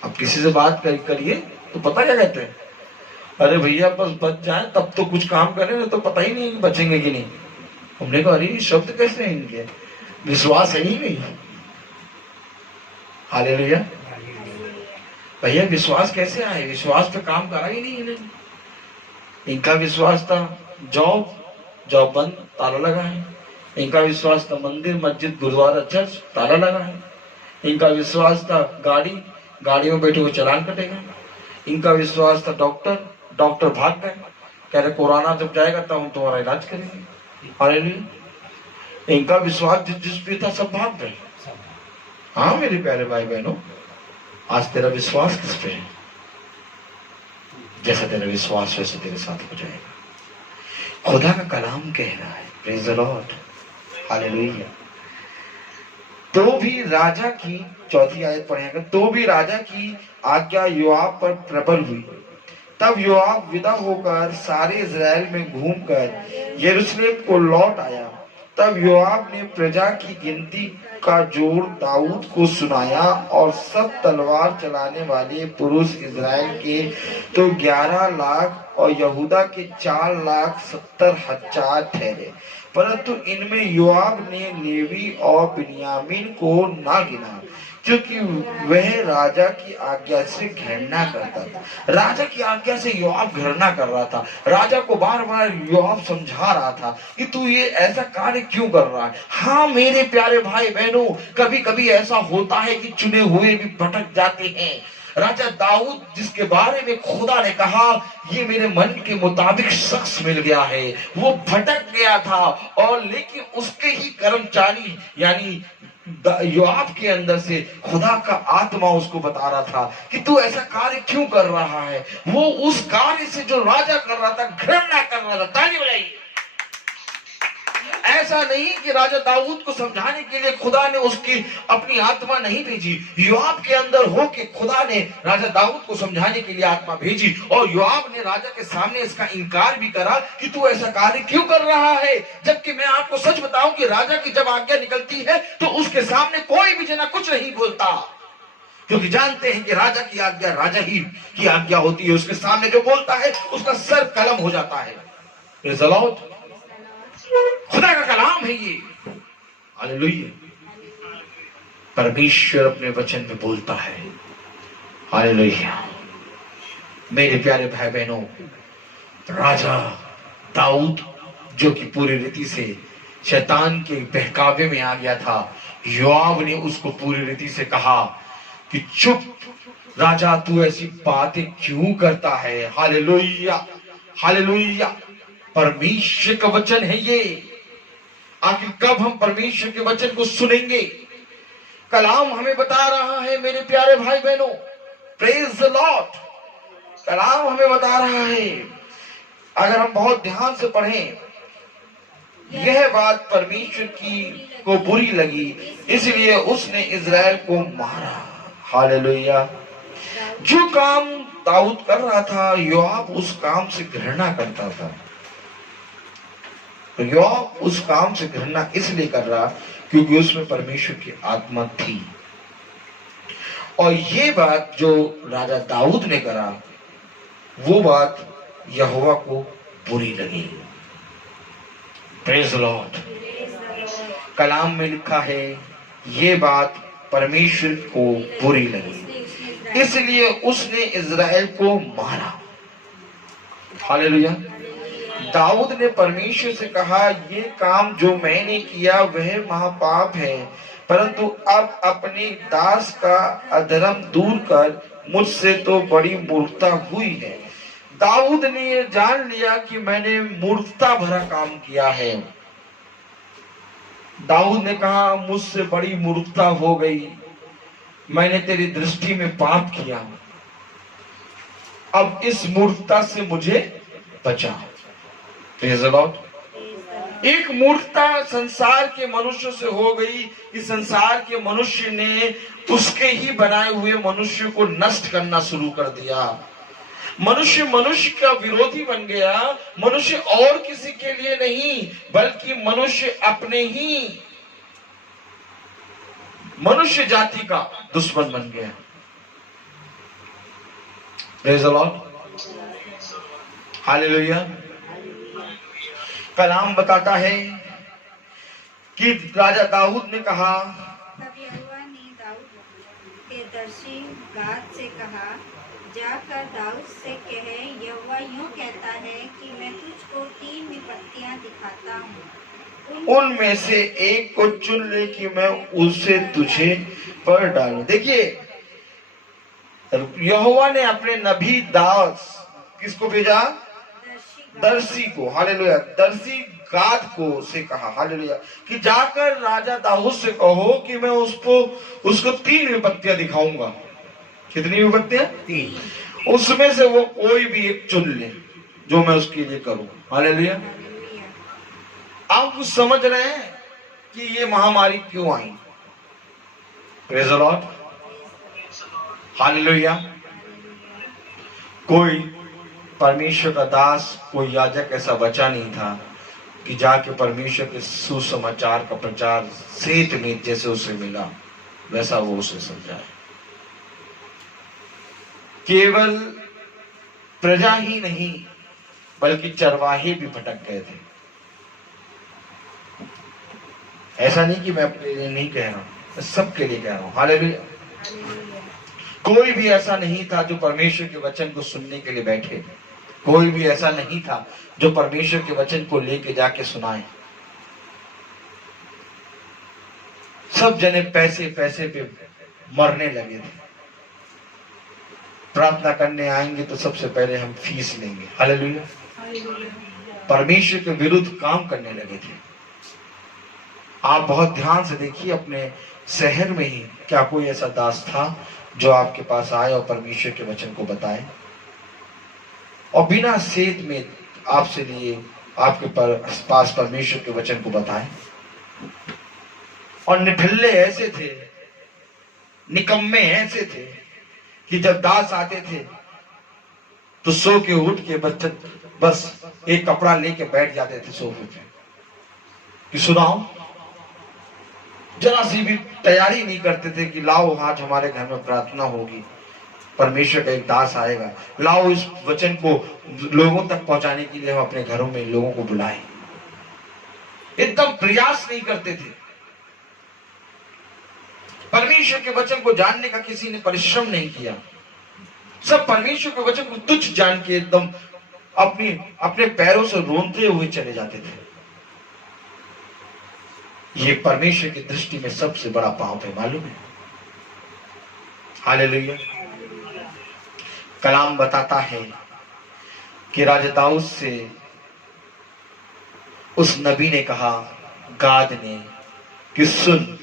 अब किसी से बात करिए तो पता क्या कहते हैं, अरे भैया बस बच जाए तब तो कुछ काम करें, ना तो पता ही नहीं कि बचेंगे कि नहीं। हमने कहा अरे शब्द कैसे हैं इनके, विश्वास है ही नहीं। हालेलुया। भैया विश्वास कैसे आए, विश्वास पे काम करा ही नहीं इन्होंने। इनका विश्वास था जॉब बंद, ताला लगा है। इनका विश्वास था मंदिर, मस्जिद, गुरुद्वारा, चर्च, ताला लगा है। इनका विश्वास था गाड़ी में बैठे हुए चालान कटेगा। इनका विश्वास था डॉक्टर भाग गए, कह रहे कोरोना जब जाएगा तब हम तुम्हारा इलाज करेंगे। हालेलुया। इनका विश्वास जिस पे था सब भाग गए। हाँ मेरे प्यारे भाई बहनों, आज तेरा विश्वास किस पे है? जैसा तेरा विश्वास वैसे तेरे साथ हो जाएगा। खुदा का कलाम कह रहा है, प्रेज द लॉर्ड, हालेलुया। तो भी राजा की, चौथी आयत पढ़ेंगे, तो भी राजा की आज्ञा योआब पर प्रबल हुई। तब योआब विदा होकर सारे इजराइल में घूमकर यरूशलेम को लौट आया। तब योआब ने प्रजा की गिनती का जोर दाऊद को सुनाया और सब तलवार चलाने वाले पुरुष इजराइल के तो 11 लाख और यहूदा के 4,70,000 ठहरे। परंतु इनमें योआब ने लेवी और बिन्यामीन को ना गिना, क्योंकि वह राजा की आज्ञा से घृणा करता था। राजा की आज्ञा से योआब घृणा कर रहा था। राजा को बार बार योआब समझा रहा था कि तू ये ऐसा कार्य क्यों कर रहा है। हाँ मेरे प्यारे भाई बहनों, कभी कभी ऐसा होता है कि चुने हुए भी भटक जाते हैं। राजा दाऊद, जिसके बारे में खुदा ने कहा ये मेरे मन के मुताबिक शख्स मिल गया है, वो भटक गया था, और लेकिन उसके ही कर्मचारी यानी योआब के अंदर से खुदा का आत्मा उसको बता रहा था कि तू ऐसा कार्य क्यों कर रहा है। वो उस कार्य से जो राजा कर रहा था घृणा कर रहा था। ताली बजाइए। ऐसा नहीं कि राजा दाऊद को समझाने के लिए खुदा ने उसकी अपनी आत्मा नहीं भेजी। योआब के अंदर होके खुदा ने राजा दाऊद को समझाने के लिए आत्मा भेजी, और योआब ने राजा के सामने इसका इनकार भी करा कि तू ऐसा कार्य क्यों कर रहा है। जबकि मैं आपको सच बताऊं कि राजा की जब आज्ञा निकलती है तो उसके सामने कोई भी जना कुछ नहीं बोलता, क्योंकि जानते हैं कि राजा की आज्ञा राजा ही की आज्ञा होती है। उसके सामने जो बोलता है उसका सर कलम हो जाता है। Praise the Lord. खुदा का कलाम है ये, हालेलुया। परमेश्वर अपने वचन में बोलता है, हालेलुया। मेरे प्यारे भाई बहनों, राजा दाऊद जो कि पूरी रीति से शैतान के बहकावे में आ गया था, योआब ने उसको पूरी रीति से कहा कि चुप राजा, तू ऐसी बातें क्यों करता है। Hallelujah, hallelujah. परमेश्वर का वचन है ये। आखिर कब हम परमेश्वर के वचन को सुनेंगे? कलाम हमें बता रहा है मेरे प्यारे भाई बहनों, प्रेज द लॉर्ड। कलाम हमें बता रहा है, अगर हम बहुत ध्यान से पढ़ें, यह बात परमेश्वर की को बुरी लगी, इसलिए उसने इजराइल को मारा। हालेलुया। जो काम दाऊद कर रहा था, योआब उस काम से घृणा करता था। योआब उस काम से घृणा इसलिए कर रहा क्योंकि उसमें परमेश्वर की आत्मा थी। और ये बात जो राजा दाऊद ने करा, वो बात यहोवा को बुरी लगी। Praise the lord. कलाम में लिखा है ये बात परमेश्वर को बुरी लगी, इसलिए उसने इजराइल को मारा। हालेलुया। दाऊद ने परमेश्वर से कहा, ये काम जो मैंने किया वह महापाप है, परंतु अब अपने दास का अधर्म दूर कर, मुझसे तो बड़ी मूर्खता हुई है। दाऊद ने ये जान लिया कि मैंने मूर्खता भरा काम किया है। दाऊद ने कहा, मुझसे बड़ी मूर्खता हो गई, मैंने तेरी दृष्टि में पाप किया, अब इस मूर्खता से मुझे बचा। Praise the Lord. एक मूर्खता संसार के मनुष्य से हो गई कि संसार के मनुष्य ने उसके ही बनाए हुए मनुष्य को नष्ट करना शुरू कर दिया। मनुष्य मनुष्य का विरोधी बन गया। मनुष्य और किसी के लिए नहीं, बल्कि मनुष्य अपने ही मनुष्य जाति का दुश्मन बन गया। Praise the Lord, hallelujah. कलाम बताता है कि राजा दाऊद ने कहा, तब यहोवा ने दाऊद के दर्शी गाद से कहा, जाकर दाऊद से कहे, यहोवा यूं कहता है कि मैं तुझको 3 विपत्तियां दिखाता हूँ, उनमें से एक को चुन ले कि मैं उसे तुझे पर डालूं। देखिए, यहोवा ने अपने नबी दास किसको भेजा? दर्शी को, हालेलुया। दर्शी गाद को से कहा, हालेलुया, कि जाकर राजा दाऊद से कहो कि मैं उसको 3 विपत्तियां दिखाऊंगा। कितनी विपत्तियां? 3। उसमें से वो कोई भी एक चुन ले जो मैं उसके लिए करूं। हालेलुया। आप कुछ समझ रहे हैं कि ये महामारी क्यों आई? Praise the Lord, hallelujah. कोई परमेश्वर का दास, कोई याजक ऐसा बचा नहीं था कि जाके परमेश्वर के सुसमाचार का प्रचार सेत में जैसे उसे मिला वैसा वो उसे समझाए। केवल प्रजा ही नहीं बल्कि चरवाहे भी भटक गए थे। ऐसा नहीं कि मैं अपने लिए नहीं कह रहा हूं, मैं सबके लिए कह रहा हूं। हालेलुया। कोई भी ऐसा नहीं था जो परमेश्वर के वचन को सुनने के लिए बैठे। कोई भी ऐसा नहीं था जो परमेश्वर के वचन को लेके जाके सुनाए। सब जने पैसे पैसे पे मरने लगे थे। प्रार्थना करने आएंगे तो सबसे पहले हम फीस लेंगे। हालेलुया। परमेश्वर के विरुद्ध काम करने लगे थे। आप बहुत ध्यान से देखिए, अपने शहर में ही क्या कोई ऐसा दास था जो आपके पास आए और परमेश्वर के वचन को बताए और बिना सेध में आपसे लिए आपके पास परमेश्वर के वचन को बताए? और निठल्ले ऐसे थे, निकम्मे ऐसे थे कि जब दास आते थे तो सो के उठ के बस एक कपड़ा लेके बैठ जाते थे सोफे पे कि सुनाओ। जरा सी भी तैयारी नहीं करते थे कि लाओ आज हमारे घर में प्रार्थना होगी, परमेश्वर का एक दास आएगा, लाओ इस वचन को लोगों तक पहुंचाने के लिए हम अपने घरों में लोगों को बुलाएं। एकदम प्रयास नहीं करते थे। परमेश्वर के वचन को जानने का किसी ने परिश्रम नहीं किया। सब परमेश्वर के वचन को तुच्छ जान के एकदम अपने पैरों से रोंदते हुए चले जाते थे। ये परमेश्वर की दृष्टि में सबसे बड़ा पाप है, मालूम है? हालेलुया। कलाम बताता है कि राजा दाऊद से उस नबी ने कहा, गाद ने, कि सुन।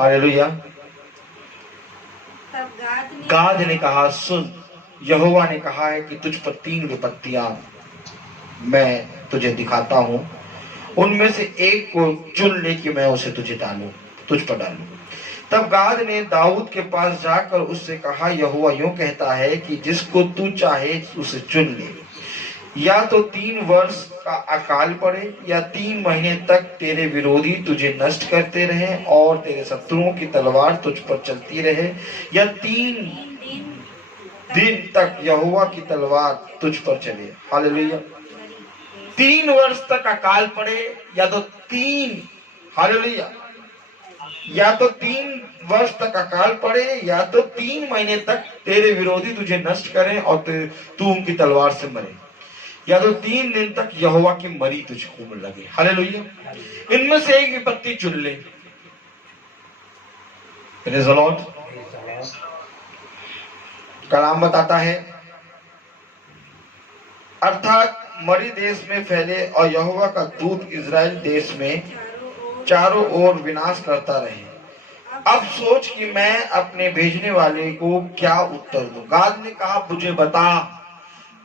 हालेलुया। तब गाद ने कहा, सुन, यहोवा ने कहा है कि तुझ पर 3 विपत्तियां मैं तुझे दिखाता हूं, उनमें से एक को चुन ले कि मैं उसे तुझ पर डालूं। तब गाद ने दाऊद के पास जाकर उससे कहा, यहोवा यूं कहता है कि जिसको तू चाहे उसे चुन ले, या तो 3 वर्ष का अकाल पड़े या 3 महीने तक तेरे विरोधी तुझे नष्ट करते रहे और तेरे शत्रुओं की तलवार तुझ पर चलती रहे, या 3 दिन तक यहोवा की तलवार तुझ पर चले। हालेलुया। 3 वर्ष तक अकाल पड़े या तो 3, हालेलुया, या तो 3 वर्ष तक अकाल पड़े या तो 3 महीने तक तेरे विरोधी तुझे नष्ट करें और तू उनकी तलवार से मरे, या तो 3 दिन तक यहोवा की मरी तुझको लगे। हालेलुया। इनमें से एक विपत्ति चुन ले। Praise the lord. कलाम बताता है अर्थात मरी देश में फैले और यहोवा का दूत इज़राइल देश में चारों ओर विनाश करता रहे। अब सोच कि मैं अपने भेजने वाले को क्या उत्तर दूं। गाद ने कहा, मुझे बता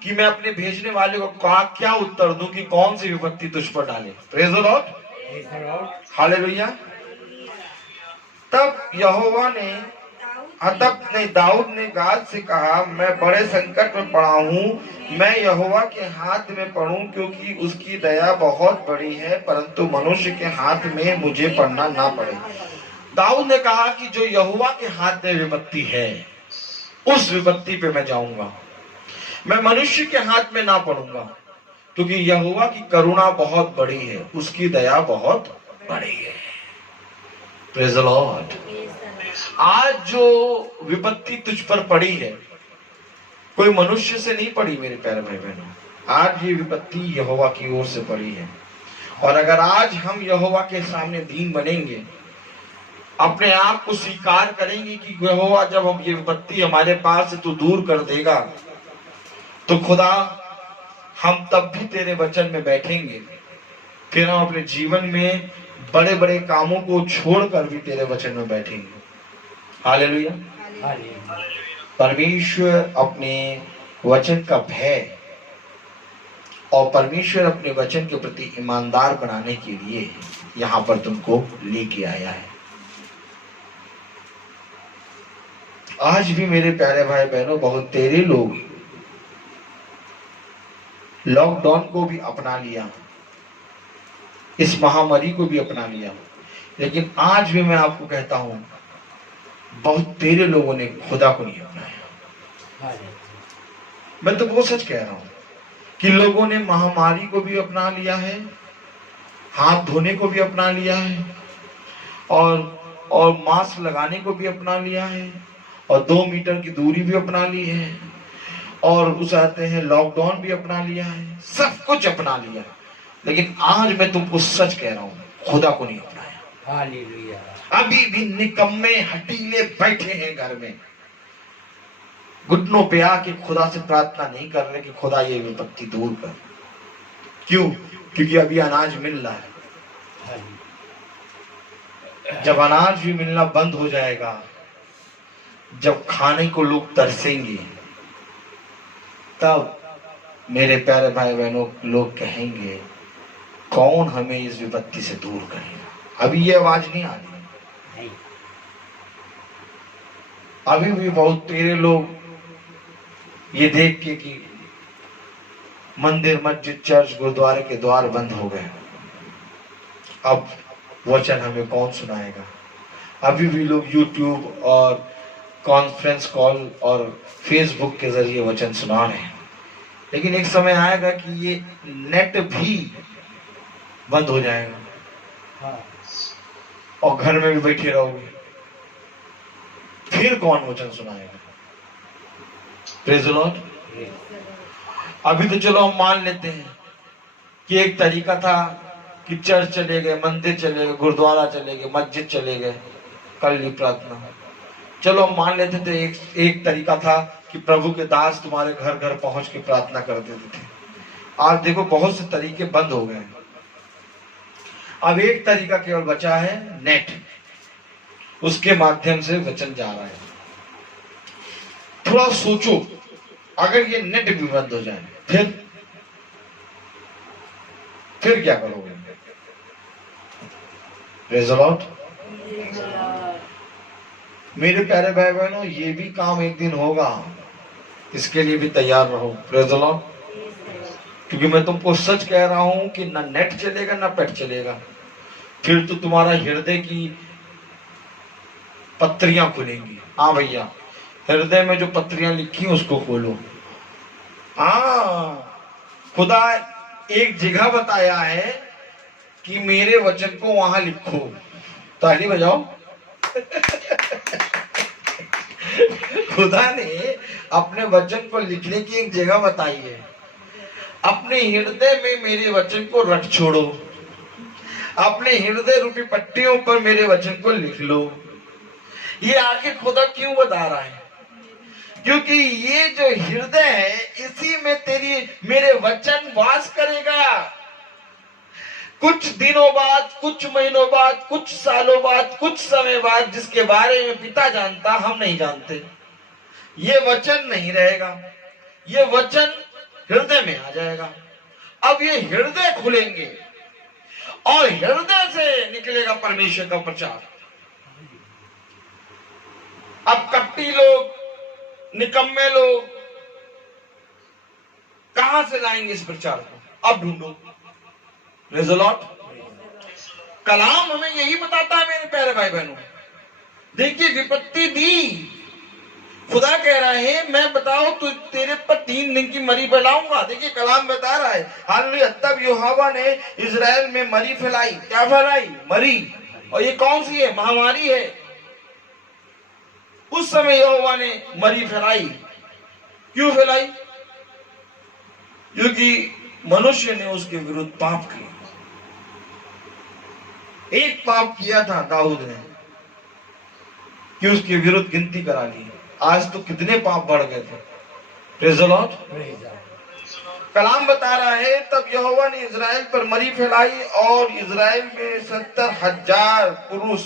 कि मैं अपने भेजने वाले को क्या उत्तर दूं कि कौन सी विपत्ति तुझ पर डाले। Praise the Lord, hallelujah. तब दाऊद ने गाद से कहा, मैं बड़े संकट में पड़ा हूँ, मैं यहोवा के हाथ में पड़ूं, क्योंकि उसकी दया बहुत बड़ी है, परंतु मनुष्य के हाथ में मुझे पड़ना ना पड़े। दाऊद ने कहा कि जो यहोवा के हाथ में विपत्ति है, उस विपत्ति पे मैं जाऊंगा, मैं मनुष्य के हाथ में ना पड़ूंगा, क्योंकि यहोवा की करुणा बहुत बड़ी है, उसकी दया बहुत बड़ी है। Praise the Lord. आज जो विपत्ति तुझ पर पड़ी है, कोई मनुष्य से नहीं पड़ी मेरे प्यारे भाई बहनों। आज ये विपत्ति यहोवा की ओर से पड़ी है। और अगर आज हम यहोवा के सामने दीन बनेंगे, अपने आप को स्वीकार करेंगे कि यहोवा जब हम ये विपत्ति हमारे पास से तू दूर कर देगा, तो खुदा हम तब भी तेरे वचन में बैठेंगे, फिर हम अपने जीवन में बड़े बड़े कामों को छोड़कर भी तेरे वचन में बैठेंगे। हालेलुया। परमेश्वर अपने वचन का भय और परमेश्वर अपने वचन के प्रति ईमानदार बनाने के लिए यहाँ पर तुमको लेके आया है। आज भी मेरे प्यारे भाई बहनों, बहुत तेरे लोग लॉकडाउन को भी अपना लिया, इस महामारी को भी अपना लिया, लेकिन आज भी मैं आपको कहता हूं, बहुत तेरे लोगों ने खुदा को नहीं अपनाया। मैं तो वो सच कह रहा हूं कि लोगों ने महामारी को भी अपना लिया है, हाथ धोने को भी अपना लिया है, और मास्क लगाने को भी अपना लिया है, और 2 मीटर की दूरी भी अपना ली है, और उस आते हैं लॉकडाउन भी अपना लिया है, सब कुछ अपना लिया, लेकिन आज मैं तुमको सच कह रहा हूं, खुदा को नहीं अपनाया। हालेलुया। अभी भी निकम्मे हटीले बैठे हैं घर में, घुटनों पे आके खुदा से प्रार्थना नहीं कर रहे कि खुदा ये विपत्ति दूर कर। क्यों? क्योंकि अभी अनाज मिल रहा है। जब अनाज भी मिलना बंद हो जाएगा, जब खाने को लोग तरसेंगे, तब मेरे प्यारे भाई बहनों, लोग कहेंगे कौन हमें इस विपत्ति से दूर करेगा। अभी ये आवाज नहीं आ रही, अभी भी बहुत तेरे लोग ये देख के कि मंदिर, मस्जिद, चर्च, गुरुद्वारे के द्वार बंद हो गए, अब वचन हमें कौन सुनाएगा। अभी भी लोग YouTube और कॉन्फ्रेंस कॉल और फेसबुक के जरिए वचन सुना रहे हैं, लेकिन एक समय आएगा कि ये नेट भी बंद हो जाएगा और घर में भी बैठे रहोगे, फिर कौन वचन सुनाएगा। Praise the Lord. अभी तो चलो हम मान लेते हैं कि एक तरीका था कि चर्च चले गए, मंदिर चले गए, गुरुद्वारा चले गए, मस्जिद चले गए, कर ली प्रार्थना। चलो हम मान लेते थे एक तरीका था कि प्रभु के दास तुम्हारे घर घर पहुंच के प्रार्थना कर देते थे। आज देखो बहुत से तरीके बंद हो गए, अब एक तरीका केवल बचा है, नेट, उसके माध्यम से वचन जा रहा है। थोड़ा सोचो, अगर ये नेट भी बंद हो जाए फिर क्या करोगे। Praise the Lord. मेरे प्यारे भाई बहनों, ये भी काम एक दिन होगा, इसके लिए भी तैयार रहो। Praise the Lord. क्योंकि मैं तुमको सच कह रहा हूं कि ना नेट चलेगा ना पेट चलेगा, फिर तो तुम्हारा हृदय की पत्रियां खुलेंगी। हाँ भैया, हृदय में जो पत्रियां लिखी उसको खोलो। खुदा एक जगह बताया है कि मेरे वचन को वहां लिखो। ताली बजाओ। खुदा ने अपने वचन को लिखने की एक जगह बताई है। अपने हृदय में मेरे वचन को रख छोड़ो, अपने हृदय रूपी पट्टियों पर मेरे वचन को लिख लो। ये आगे खुदा क्यों बता रहा है? क्योंकि ये जो हृदय है इसी में तेरी मेरे वचन वास करेगा। कुछ दिनों बाद, कुछ महीनों बाद, कुछ सालों बाद, कुछ समय बाद जिसके बारे में पिता जानता हम नहीं जानते, ये वचन नहीं रहेगा, ये वचन हृदय में आ जाएगा। अब ये हृदय खुलेंगे और हृदय से निकलेगा परमेश्वर का प्रचार। अब कपटी लोग, निकम्मे लोग कहां से लाएंगे इस प्रचार को? अब ढूंढो। Praise the lord. कलाम हमें यही बताता है मेरे प्यारे भाई बहनों। देखिए विपत्ति दी, खुदा कह रहा है मैं बताओ तो तेरे पर 3 दिन की मरी फैलाऊंगा। देखिए कलाम बता रहा है हालेलुया। तब यहोवा ने इजराइल में मरी फैलाई। क्या फैलाई? मरी। और ये कौन सी है? महामारी है। उस समय यहोवा ने मरी फैलाई। क्यों फैलाई? क्योंकि मनुष्य ने उसके विरुद्ध पाप किया। एक पाप किया था दाऊद ने कि उसके विरुद्ध गिनती करा ली। आज तो कितने पाप बढ़ गए थे। Praise the lord. कलाम बता रहा है तब यहोवा ने इजराइल पर मरी फैलाई और इजराइल में 70,000 पुरुष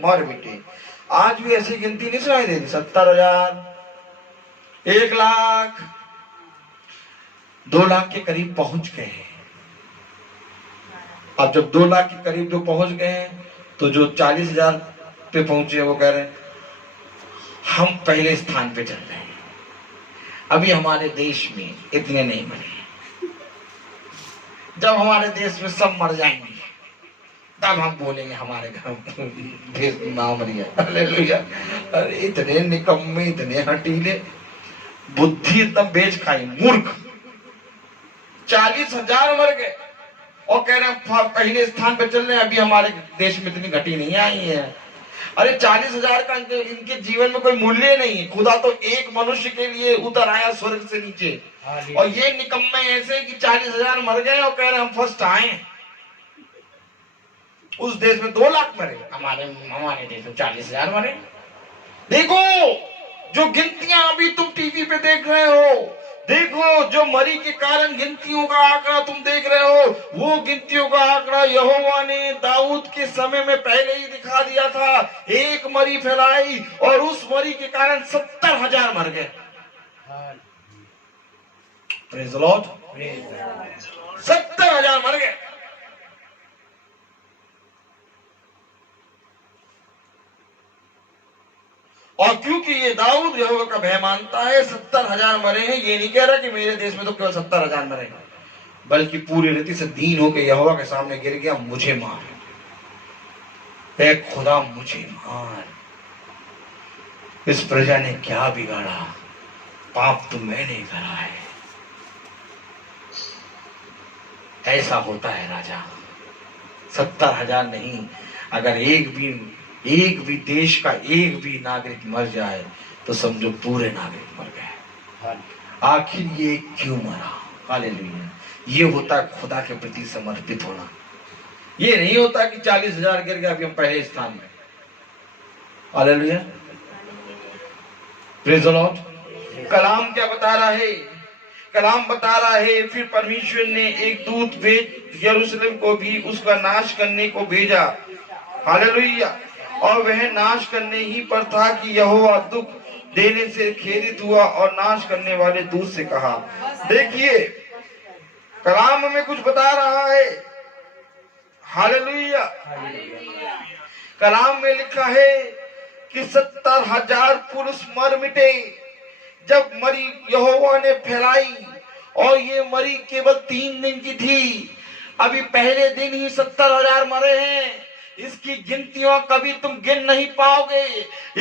मर मिटे। आज भी ऐसी गिनती नहीं सुनाई देती। 70,000, 1 लाख, 2 लाख के करीब पहुंच गए हैं। अब जब 2 लाख के करीब जो पहुंच गए हैं तो जो 40,000 पे पहुंचे वो कह रहे हैं हम पहले स्थान पे चल रहे हैं। अभी हमारे देश में इतने नहीं मरे। जब हमारे देश में सब मर जाएंगे तब हम बोलेंगे हमारे घर देश ना मरिया। हालेलुया। अरे इतने निकम्मे, इतने हटीले, बुद्धि एकदम बेच खाई, मूर्ख। 40,000 मर गए और कह रहे हैं पहले स्थान पे चल रहे हैं। अभी हमारे देश में इतनी घटी नहीं आई है। अरे 40,000 का इनके जीवन में कोई मूल्य नहीं। खुदा तो एक मनुष्य के लिए उतर आया स्वर्ग से नीचे, और ये निकम्मे ऐसे कि 40,000 मर गए और कह रहे हम फर्स्ट आए। उस देश में 2 लाख मरे, हमारे देश में 40,000 मरे। देखो जो गिनतियां अभी तुम टीवी पे देख रहे हो, देखो जो मरी के कारण गिनतियों का आंकड़ा तुम देख रहे हो, वो गिनतियों का आंकड़ा यहोवा ने दाऊद के समय में पहले ही दिखा दिया था। एक मरी फैलाई और उस मरी के कारण 70,000 मर गए। Praise the Lord. 70,000 मर गए। और क्योंकि ये दाऊद यहोवा का भय मानता है, 70,000 मरे हैं। ये नहीं कह रहा कि मेरे देश में तो केवल 70,000 मरे, बल्कि पूरी रीति से दीन होकर यहोवा के सामने गिर गया, मुझे मार, ऐ खुदा मुझे मार। इस प्रजा ने क्या बिगाड़ा? पाप तो मैंने करा है। ऐसा होता है राजा। 70,000 नहीं, अगर एक भी देश का एक भी नागरिक मर जाए तो समझो पूरे नागरिक मर गए। आखिर ये क्यों मरा? हालेलुया। ये होता है खुदा के प्रति समर्पित होना। ये नहीं होता कि 40,000 गिर गया अभी हम पहले स्थान में। हालेलुया। Praise the lord. कलाम क्या बता रहा है? कलाम बता रहा है फिर परमेश्वर ने एक दूत भेज यरूशलेम को भी उसका नाश करने को भेजा। हालेलुया। और वह नाश करने ही पर था कि यहोवा दुख देने से खेदित हुआ और नाश करने वाले दूत से कहा। देखिए कलाम में कुछ बता रहा है। हालेलुया। कलाम में लिखा है कि 70,000 पुरुष मर मिटे जब मरी यहोवा ने फैलाई, और ये मरी केवल 3 दिन की थी। अभी पहले दिन ही 70,000 मरे हैं। इसकी गिनतियां कभी तुम गिन नहीं पाओगे,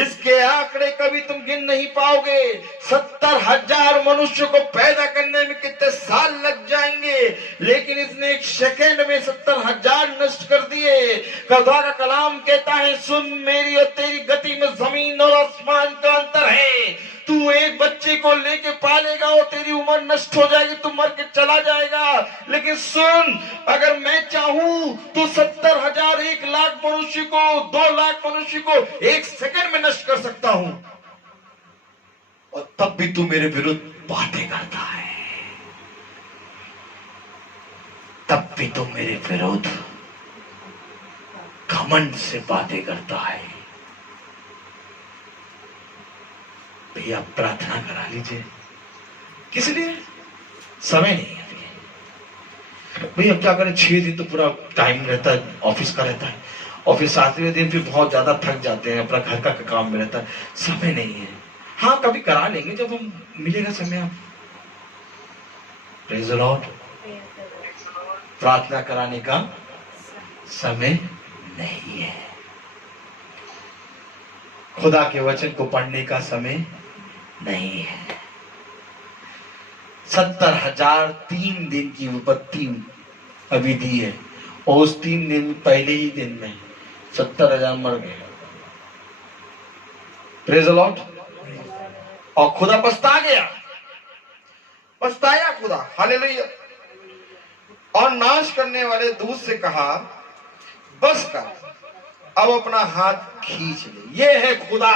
इसके आंकड़े कभी तुम गिन नहीं पाओगे। 70,000 मनुष्य को पैदा करने में कितने साल लग जाएंगे, लेकिन इसने 1 सेकेंड में 70,000 नष्ट कर दिए। खुदा का कलाम कहता है सुन, मेरी और तेरी गति में जमीन और आसमान का अंतर है। तू एक बच्चे को लेके पालेगा और तेरी उम्र नष्ट हो जाएगी, तू मर के चला जाएगा। लेकिन सुन, अगर मैं चाहूं तो 70,000, 1 लाख मनुष्य को, 2 लाख मनुष्य को 1 सेकंड में नष्ट कर सकता हूं। और तब भी तू मेरे विरुद्ध बातें करता है, तब भी तू मेरे विरुद्ध घमंड से बातें करता है। भैया प्रार्थना करा लीजिए। किस लिए? समय नहीं है अभी। भैया अब क्या करें, 6 दिन तो पूरा टाइम रहता है, ऑफिस का रहता है, और फिर 7वें दिन फिर बहुत ज्यादा थक जाते हैं, अपना घर का काम में रहता है, समय नहीं है। हाँ कभी करा लेंगे जब हम मिलेगा समय। आप प्रेज़ द लॉर्ड। प्रार्थना कराने का समय नहीं है, खुदा के वचन को पढ़ने का समय नहीं है। 70,000 3 दिन की विपत्ति अभी दी है, और उस 3 दिन पहले ही दिन में 70,000 मर गए। Praise the Lord. और खुदा पछता गया, पछताया खुदा, हालेलुया। और नाश करने वाले दूत से कहा बस कर, अब अपना हाथ खींच ले। ये है खुदा।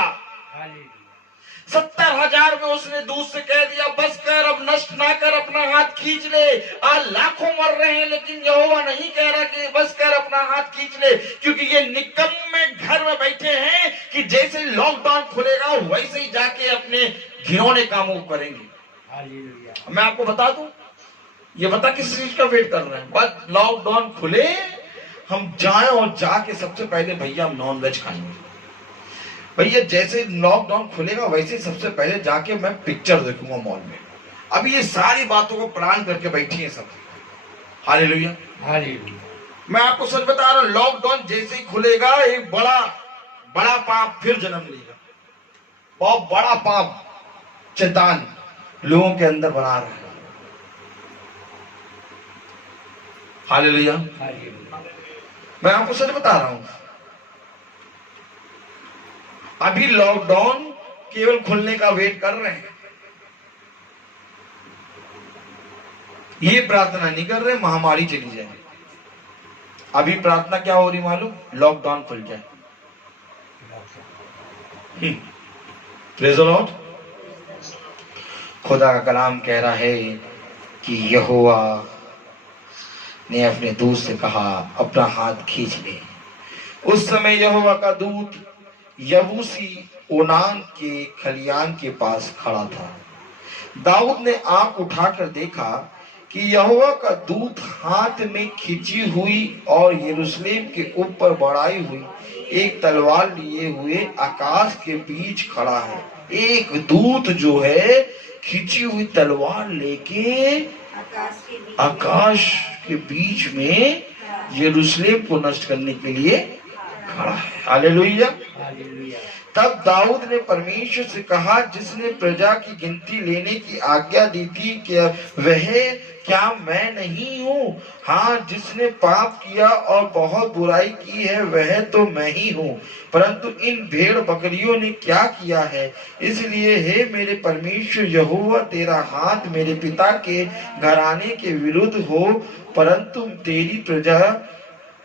70,000 में उसने दूत से कह दिया बस कर, अब नष्ट ना कर, अपना हाथ खींच ले। आज लाखों मर रहे हैं, लेकिन यहोवा नहीं कह रहा कि बस कर, अपना हाथ खींच ले, क्योंकि ये निकम्मे घर में बैठे हैं कि जैसे लॉकडाउन खुलेगा वैसे ही जाके अपने घिनौने कामों को करेंगे। मैं आपको बता दूं, ये बता किस चीज का वेट कर रहे हैं? बस लॉकडाउन खुले, हम जाएं और जाके सबसे पहले भैया हम नॉन वेज खाएंगे। भैया जैसे लॉकडाउन खुलेगा वैसे सबसे पहले जाके मैं पिक्चर देखूंगा मॉल में। अभी ये सारी बातों को प्लान करके बैठी है सब। Hallelujah, hallelujah. मैं आपको सच बता रहा हूं, लॉकडाउन जैसे ही खुलेगा एक बड़ा बड़ा पाप फिर जन्म लेगा। बहुत बड़ा पाप शैतान लोगों के अंदर बना रहा है। हालेलुया। मैं आपको सच बता रहा हूं, अभी लॉकडाउन केवल खुलने का वेट कर रहे हैं। ये प्रार्थना नहीं कर रहे महामारी चली जाए। अभी प्रार्थना क्या हो रही मालूम? लॉकडाउन खुल जाए। Praise the Lord. खुदा का कलाम कह रहा है कि यहोवा ने अपने दूत से कहा अपना हाथ खींच ले। उस समय यहोवा का दूत यबूसी ओनान के खलियान के पास खड़ा था। दाऊद ने आंख उठाकर देखा कि यहोवा का दूत हाथ में खींची हुई और यरूशलेम के ऊपर बढ़ाई हुई एक तलवार लिए हुए आकाश के बीच खड़ा है। एक दूत जो है खींची हुई तलवार लेके आकाश के बीच में यरूशलेम को नष्ट करने के लिए खड़ा है। हालेलुया। तब दाऊद ने परमेश्वर से कहा जिसने प्रजा की गिनती लेने की आज्ञा दी थी कि वह क्या मैं नहीं हूँ? हाँ, जिसने पाप किया और बहुत बुराई की है वह तो मैं ही हूँ, परंतु इन भेड़ बकरियों ने क्या किया है? इसलिए हे मेरे परमेश्वर यहोवा, तेरा हाथ मेरे पिता के घराने के विरुद्ध हो, परंतु तेरी प्रजा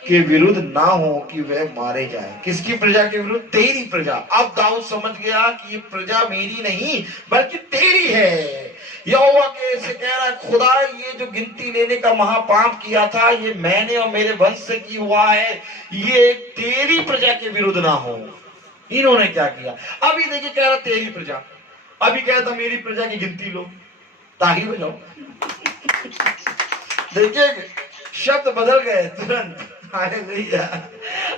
के विरुद्ध ना हो कि वह मारे जाए। किसकी प्रजा के विरुद्ध? तेरी प्रजा। अब दाऊद समझ गया कि ये प्रजा मेरी नहीं बल्कि तेरी है। यहोवा के से कह रहा, खुदा ये जो गिनती लेने का महापाप किया था ये मैंने और मेरे वंश से की हुआ है, ये तेरी प्रजा के विरुद्ध ना हो। इन्होंने क्या किया? अभी देखिए कह रहा तेरी प्रजा, अभी कह रहा था मेरी प्रजा की गिनती लो, ताही बजाओ। देखिए शब्द बदल गए तुरंत। हालेलुया।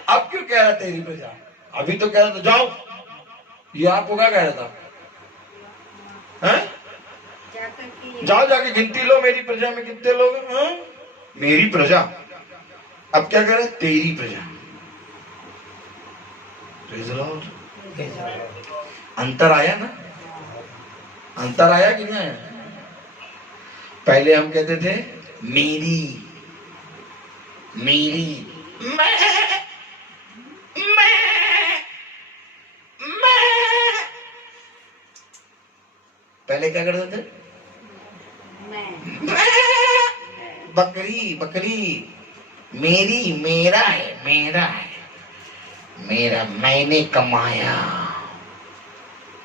अब क्यों कह रहा तेरी प्रजा? अभी तो कह रहा था जाओ, ये आपको क्या कह रहा था? जाओ जाके गिनती लो, मेरी प्रजा में कितने लोग हैं? मेरी प्रजा। अब क्या कह रहे? तेरी प्रजा। Praise the Lord. अंतर आया ना? अंतर आया कि नहीं आया? पहले हम कहते थे मेरी मेरी, मैं पहले क्या करते थे? बकरी बकरी, मेरी, मेरा है, मेरा है, मेरा, मैंने कमाया,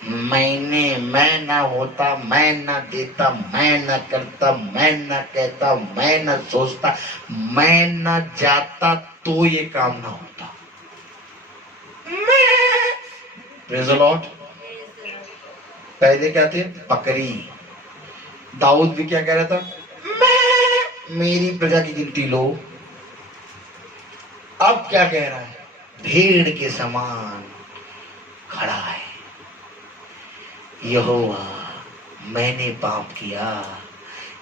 मैं ना होता, मैं ना देता, मैं ना करता, मैं ना कहता, मैं ना सोचता, मैं ना जाता तो ये काम ना होता। Praise the Lord. पहले क्या थे? बकरी। दाऊद भी क्या कह रहा था? मेरी प्रजा की गिनती लो। अब क्या कह रहा है? भेड़ के समान खड़ा है। यहोवा, मैंने पाप किया,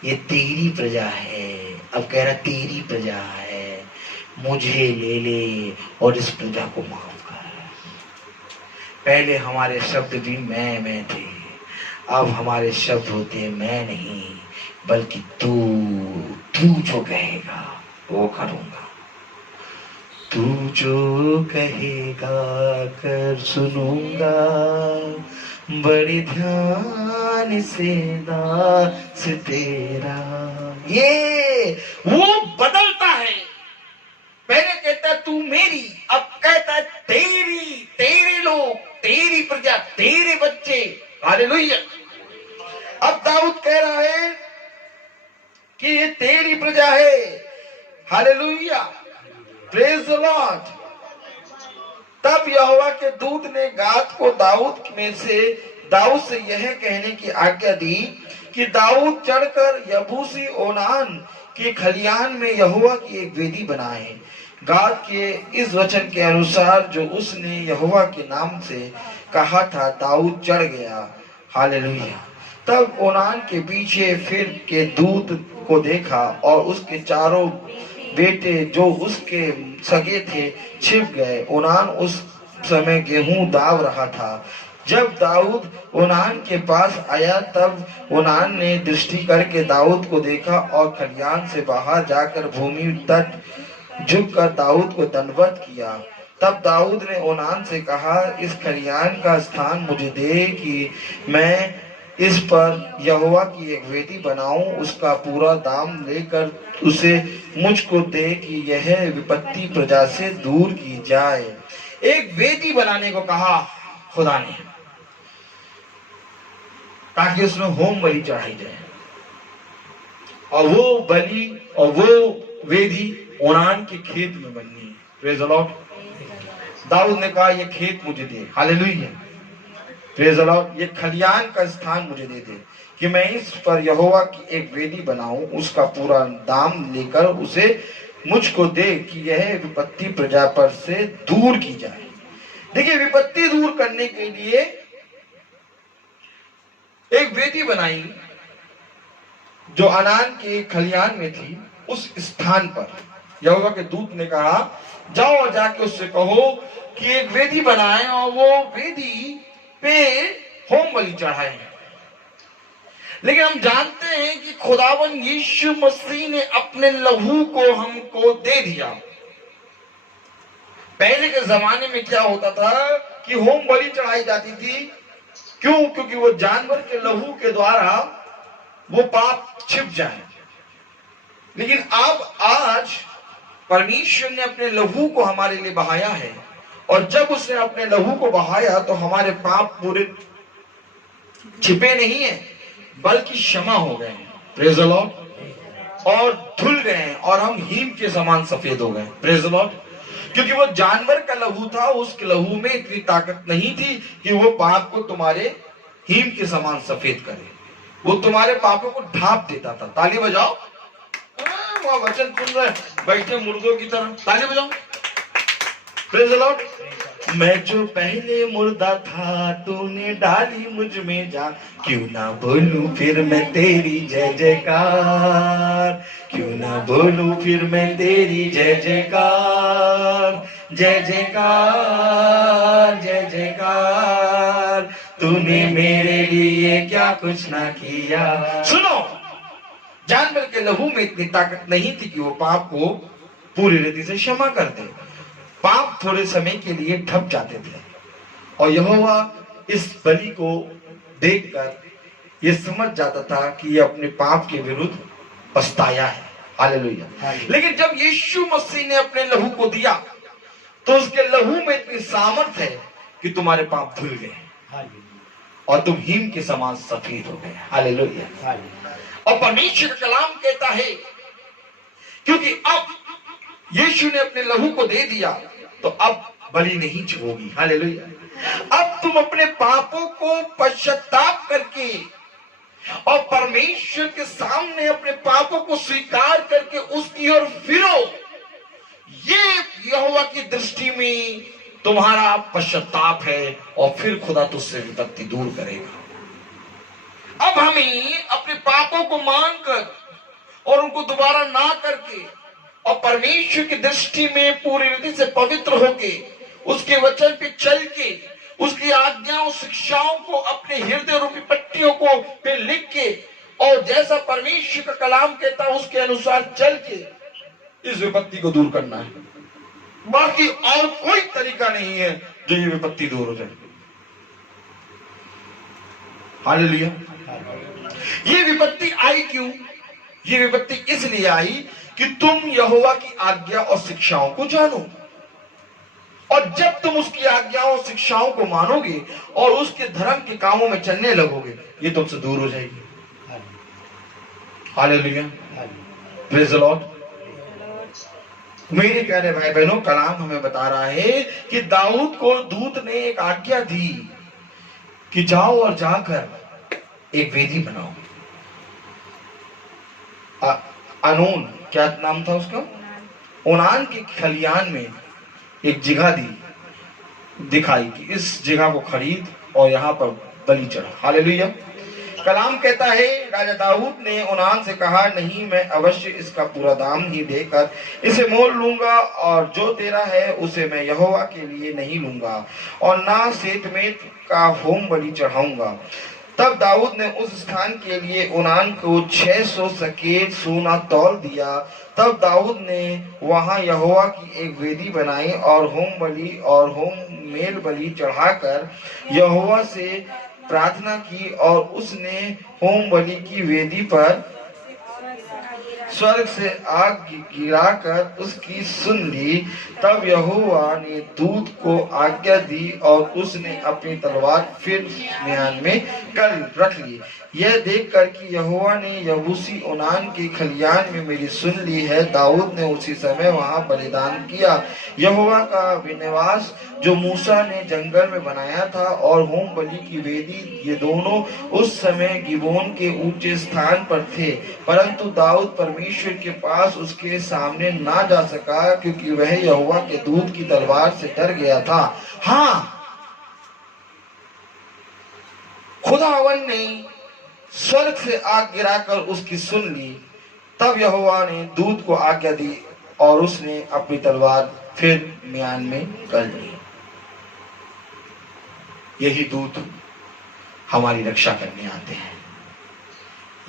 ये तेरी प्रजा है। अब कह रहा तेरी प्रजा है, मुझे ले ले और इस प्रजा को माफ कर। पहले हमारे शब्द भी मैं थे, अब हमारे शब्द होते मैं नहीं बल्कि तू जो कहेगा वो करूंगा। तू जो कहेगा कर सुनूंगा, बड़े ध्यान से दास तेरा। ये वो बदलता है। पहले कहता है तू मेरी, अब कहता है तेरी, तेरे लोग, तेरी प्रजा, तेरे बच्चे। हालेलुया। अब दाऊद कह रहा है कि ये तेरी प्रजा है। Hallelujah, praise the Lord. तब यहोवा के दूत ने गाद को दाऊद से यह कहने की आज्ञा दी कि दाऊद चढ़कर यबूसी ओनान के खलियान में यहोवा की एक वेदी बनाए। गाद के इस वचन के अनुसार जो उसने यहोवा के नाम से कहा था, दाऊद चढ़ गया। हालेलुया। तब ओनान के पीछे फिर के दूत को देखा और उसके चारों बेटे जो उसके सगे थे छिप गए। ओनान उस समय गेहूं दाव रहा था। जब दाऊद ओनान के पास आया तब ओनान ने दृष्टि करके दाऊद को देखा और खलियान से बाहर जाकर भूमि तट झुककर दाऊद को दंडवत किया। तब दाऊद ने ओनान से कहा, इस खलियान का स्थान मुझे दे कि मैं इस पर यहोवा की एक वेदी बनाऊं, उसका पूरा दाम लेकर उसे मुझको दे कि यह विपत्ति प्रजा से दूर की जाए। एक वेदी बनाने को कहा खुदा ने, ताकि उसमें होम बलि चढ़ाई जाए। और वो बलि और वो वेदी ओनान के खेत में बननी है। Praise the Lord. दाऊद ने कहा, ये खेत मुझे दे। Hallelujah, praise the lord. ये खलियान का स्थान मुझे दे दे कि मैं इस पर यहोवा की एक वेदी बनाऊं, उसका पूरा दाम लेकर उसे मुझको दे कि यह विपत्ति प्रजा पर से दूर की जाए। देखिए, विपत्ति दूर करने के लिए एक वेदी बनाई जो अनान के खलियान में थी। उस स्थान पर यहोवा के दूत ने कहा, जाओ और जाके उससे कहो कि एक वेदी बनाए और वो वेदी पे होम बलि चढ़ाए। लेकिन हम जानते हैं कि खुदावन यीशु मसीह ने अपने लहू को हमको दे दिया। पहले के जमाने में क्या होता था कि होम बलि चढ़ाई जाती थी। क्यों? क्योंकि वो जानवर के लहू के द्वारा वो पाप छिप जाए। लेकिन अब आज परमेश्वर ने अपने लहू को हमारे लिए बहाया है, और जब उसने अपने लहू को बहाया तो हमारे पाप पूरे छिपे नहीं है बल्कि क्षमा हो गए हैं। Praise the Lord. और धुल गए हैं और हम हीम के समान सफेद हो गए। Praise the Lord. क्योंकि वो जानवर का लहू था, उसके लहू में इतनी ताकत नहीं थी कि वो पाप को तुम्हारे हीम के समान सफेद करे। वो तुम्हारे पापों को ढांप देता था। ताली बजाओ। वो वचन सुन रहे बैठे मुर्दों की तरह। ताली बजाओ। Praise the Lord. मैं जो पहले मुर्दा था तूने डाली मुझ में जान, क्यों ना बोलूं फिर मैं तेरी जय जयकार, क्यों ना बोलूं फिर मैं तेरी जय जयकार, जय जयकार, जय जयकार, तूने मेरे लिए क्या कुछ ना किया। सुनो, जानवर के लहू में इतनी ताकत नहीं थी कि वो पाप को पूरी रीति से क्षमा कर दे। पाप थोड़े समय के लिए ढप जाते थे, और यहोवा इस बलि को देखकर ये समझ जाता था कि ये अपने पाप के विरुद्ध पछताया है। हालेलुया। लेकिन जब यीशु मसीह ने अपने लहू को दिया तो उसके लहू में इतनी सामर्थ है कि तुम्हारे पाप धुल गए। और तुम हिम के समान सफेद हो गए। हालेलुया। हालेलुया। और परमेश्वर का कलाम कहता है क्योंकि अब यीशु ने अपने लहू को दे दिया तो अब बलि नहीं होगी। हालेलुया। अब तुम अपने पापों को पश्चाताप करके और परमेश्वर के सामने अपने पापों को स्वीकार करके उसकी ओर फिरो। ये यहोवा की दृष्टि में तुम्हारा पश्चाताप है और फिर खुदा तुझसे विपत्ति दूर करेगा। अब हमें अपने पापों को मानकर और उनको दोबारा ना करके और परमेश्वर की दृष्टि में पूरी रीति से पवित्र होके उसके वचन पे चल के उसकी आज्ञाओं शिक्षाओं को अपने हृदय रूपी पट्टियों को पे लिख के और जैसा परमेश्वर का कलाम कहता है उसके अनुसार चल के इस विपत्ति को दूर करना है। बाकी और कोई तरीका नहीं है जो ये विपत्ति दूर हो जाए। हालेलुया। ये विपत्ति आई क्यों? ये विपत्ति इसलिए आई कि तुम यहोवा की आज्ञा और शिक्षाओं को जानो, और जब तुम उसकी आज्ञाओं और शिक्षाओं को मानोगे और उसके धर्म के कामों में चलने लगोगे ये तुमसे दूर हो जाएगी। हालेलुया। Praise the Lord. मेरे प्यारे भाई बहनों, कलाम हमें बता रहा है कि दाऊद को दूत ने एक आज्ञा दी कि जाओ और जाकर एक वेदी बनाओ। अनून, क्या नाम था उसका? ओनान के खलियान में एक जगह दिखाई कि इस जगह को खरीद और यहाँ पर बलि चढ़ा। हालेलुया। कलाम कहता है राजा दाऊद ने ओनान से कहा, नहीं, मैं अवश्य इसका पूरा दाम ही देकर इसे मोल लूंगा और जो तेरा है उसे मैं यहोवा के लिए नहीं लूंगा और ना सेतमेत का होम बलि चढ़ाऊंगा। तब दाऊद ने उस स्थान के लिए ओनान को 600 सकेल सोना तौल दिया। तब दाऊद ने वहां यहोवा की एक वेदी बनाई और होम बलि और होम मेल बलि चढ़ाकर यहोवा से प्रार्थना की और उसने होम बलि की वेदी पर स्वर्ग से आग गिराकर उसकी सुन ली। तब यहोवा ने दूत को आज्ञा दी और उसने अपनी तलवार फिर म्यान में कर रख ली। यह देखकर कि यहोवा ने यबूसी ओनान के खलियान में मेरी सुन ली है, दाऊद ने उसी समय वहां बलिदान किया। यहोवा का निवास जो मूसा ने जंगल में बनाया था और होम बलि की वेदी, ये दोनों उस समय गिबोन के ऊंचे स्थान पर थे, परंतु दाऊद परमेश्वर के पास उसके सामने ना जा सका क्योंकि वह यहोवा के दूत की तलवार से डर गया था। हाँ, खुदावन ने स्वर्ग से आग गिराकर उसकी सुन ली। तब यहोवा ने दूत को आज्ञा दी और उसने अपनी तलवार फिर म्यान में कर ली। यही दूत हमारी रक्षा करने आते हैं,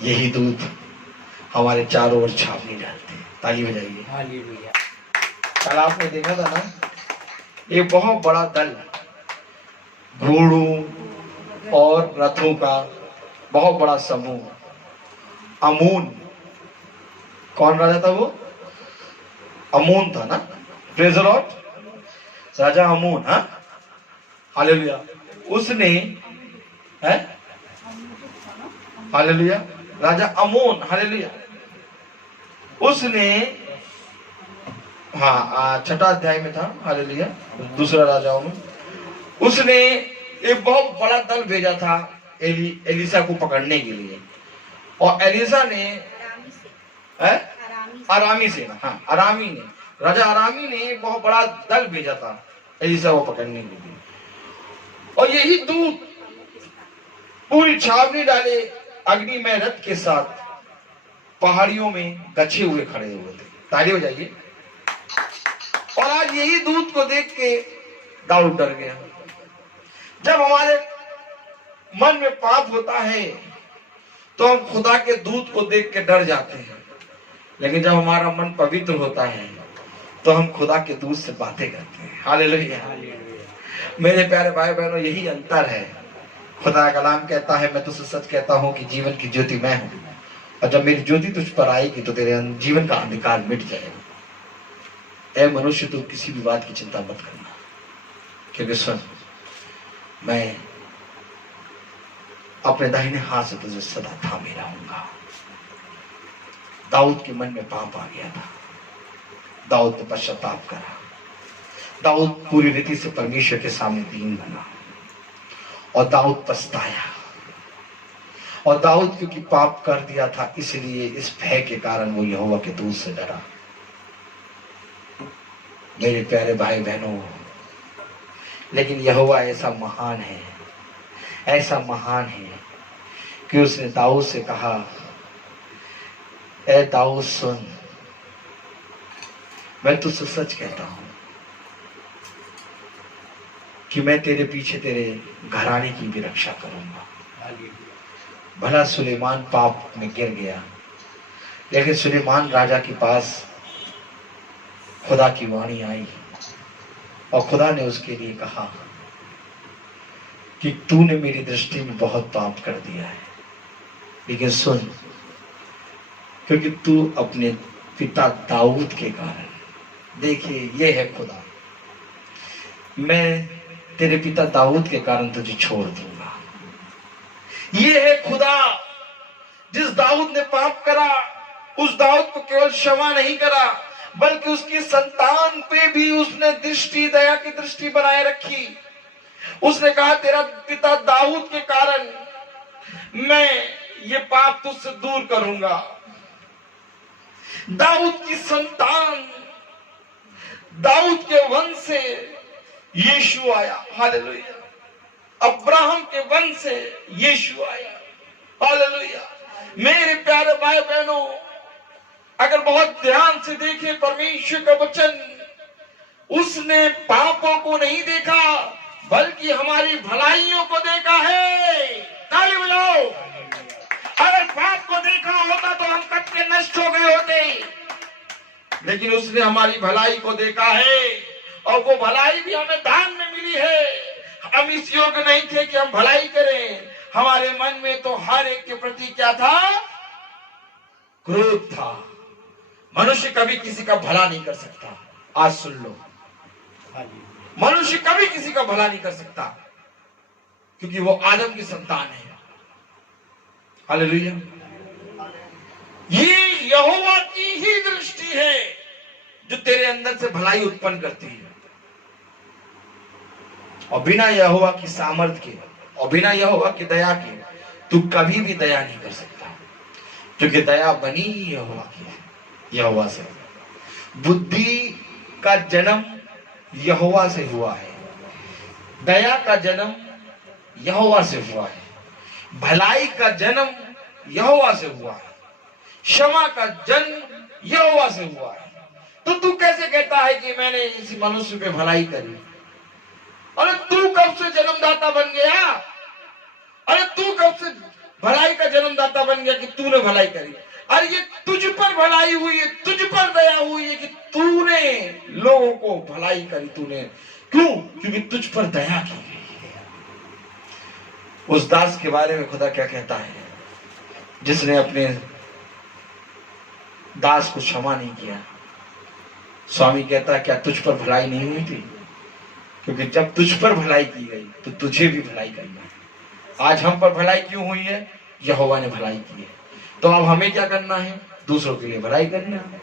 यही दूत हमारे चारों ओर छावनी डालते हैं। ताली बजाइए। हालेलुया। कल आपने देखा था ना, एक बहुत बड़ा दल घोड़ों और रथों का बहुत बड़ा समूह। अमून, कौन राजा था वो? अमून था ना। Praise the lord. राजा अमून। हाँ, हालेलुया। उसने है, हालेलुया, राजा अमोन, हालेलुया, उसने, हाँ, 6 अध्याय में था, हालेलुया, दूसरा राजाओं में, उसने एक बहुत बड़ा दल भेजा था एलिसा को पकड़ने के लिए। और एलिसा ने अरामी सेना, हाँ, अरामी ने, राजा अरामी ने एक बहुत बड़ा दल भेजा था एलिसा को पकड़ने के लिए। और यही दूत पूरी छावनी डाले अग्नि में रथ के साथ पहाड़ियों में गछे हुए खड़े हुए थे। ताली हो जाइए। और आज यही दूत को देख के दाऊद डर गया। जब हमारे मन में पाप होता है तो हम खुदा के दूत को देख के डर जाते हैं, लेकिन जब हमारा मन पवित्र होता है तो हम खुदा के दूत से बातें करते हैं। हालेलुया। मेरे प्यारे भाई बहनों, यही अंतर है। खुदा का कलाम कहता है, मैं तुझसे सच कहता हूं कि जीवन की ज्योति मैं हूं, और जब मेरी ज्योति तुझ पर आएगी तो तेरे जीवन का अंधकार मिट जाएगा। ऐ मनुष्य, तू किसी भी बात की चिंता मत करना, क्योंकि सुन, मैं अपने दाहिने हाथ से तुझे सदा थामे रहूंगा। दाऊद के मन में पाप आ गया था। दाऊद ने पश्चाताप करा। दाऊद पूरी रीति से परमेश्वर के सामने दीन बना और दाऊद पछताया। और दाऊद क्योंकि पाप कर दिया था, इसलिए इस भय के कारण वो यहोवा के दूत से डरा। मेरे प्यारे भाई बहनों, लेकिन यहोवा ऐसा महान है, ऐसा महान है कि उसने दाऊद से कहा, ए दाऊद सुन, मैं तुझसे सच कहता हूं कि मैं तेरे पीछे तेरे घराने की भी रक्षा करूंगा। भला सुलेमान पाप में गिर गया, लेकिन सुलेमान राजा के पास खुदा की वाणी आई और खुदा ने उसके लिए कहा कि तूने मेरी दृष्टि में बहुत पाप कर दिया है, लेकिन सुन, क्योंकि तू अपने पिता दाऊद के कारण, देखिए ये है खुदा, मैं तेरे पिता दाऊद के कारण तुझे छोड़ दूंगा। ये है खुदा, जिस दाऊद ने पाप करा, उस दाऊद को केवल क्षमा नहीं करा, बल्कि उसकी संतान पे भी उसने दृष्टि, दया की दृष्टि बनाए रखी। उसने कहा, तेरा पिता दाऊद के कारण मैं ये पाप तुझसे दूर करूंगा। दाऊद की संतान, दाऊद के वंश से यीशु आया। हालेलुया। अब्राहम के वंश से यीशु आया। हालेलुया। मेरे प्यारे भाई बहनों, अगर बहुत ध्यान से देखें परमेश्वर का वचन, उसने पापों को नहीं देखा, बल्कि हमारी भलाइयों को देखा है। ताली बजाओ। अगर पाप को देखा होता तो हम कब के नष्ट हो गए होते, लेकिन उसने हमारी भलाई को देखा है, और वो भलाई भी हमें दान में मिली है। हम इस योग्य नहीं थे कि हम भलाई करें। हमारे मन में तो हर एक के प्रति क्या था? क्रोध था। मनुष्य कभी किसी का भला नहीं कर सकता। आज सुन लो, मनुष्य कभी किसी का भला नहीं कर सकता, क्योंकि वो आदम की संतान है। हालेलुया। ये यहोवा की ही दृष्टि है जो तेरे अंदर से भलाई उत्पन्न करती है, और बिना यहोवा की सामर्थ के और बिना यहोवा की दया के तू कभी भी दया नहीं कर सकता, क्योंकि दया बनी ही यहोवा की है, यहोवा से। बुद्धि का जन्म यहोवा से हुआ है, दया का जन्म यहोवा से हुआ है, भलाई का जन्म यहोवा से हुआ है, क्षमा का जन्म यहोवा से हुआ है। तो तू कैसे कहता है कि मैंने इस मनुष्य पे भलाई करी? अरे तू कब से जन्मदाता बन गया? अरे तू कब से भलाई का जन्मदाता बन गया कि तूने भलाई करी? अरे ये तुझ पर भलाई हुई है, तुझ पर दया हुई है कि तूने लोगों को भलाई करी। तूने क्यों? क्योंकि तुझ पर दया की गई। उस दास के बारे में खुदा क्या कहता है, जिसने अपने दास को क्षमा नहीं किया? स्वामी कहता है, क्या तुझ पर भलाई नहीं हुई थी? क्योंकि जब तुझ पर भलाई की गई तो तुझे भी भलाई करना है। आज हम पर भलाई क्यों हुई है? यहोवा ने भलाई की है। तो अब हमें क्या करना है? दूसरों के लिए भलाई करना है।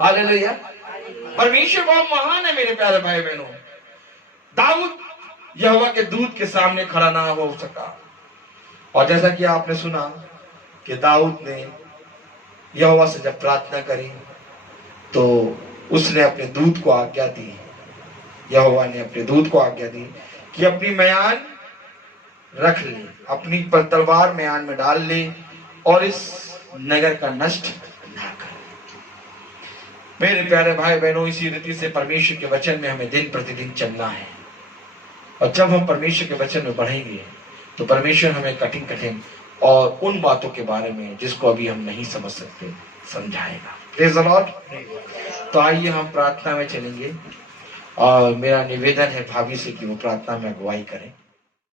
हालेलुया। परमेश्वर बहुत महान है मेरे प्यारे भाई बहनों। दाऊद यहोवा के दूत के सामने खड़ा ना हो सका, और जैसा कि आपने सुना कि दाऊद ने यहोवा से जब प्रार्थना करी तो उसने अपने दूत को आज्ञा दी, यहोवा ने अपने दूत को आज्ञा दी कि अपनी म्यान रख ले, अपनी तलवार म्यान में डाल ले और इस नगर का नष्ट ना कर। मेरे प्यारे भाई बहनों, इसी रीति से परमेश्वर के वचन में हमें दिन प्रतिदिन चलना है, और जब हम परमेश्वर के वचन में बढ़ेंगे तो परमेश्वर हमें कठिन कठिन और उन बातों के बारे में जिसको अभी हम नहीं समझ सकते समझाएगा। Praise the Lord. तो आइए हम प्रार्थना में चलेंगे, और मेरा निवेदन है भाभी से कि वो प्रार्थना में अगुवाई करें।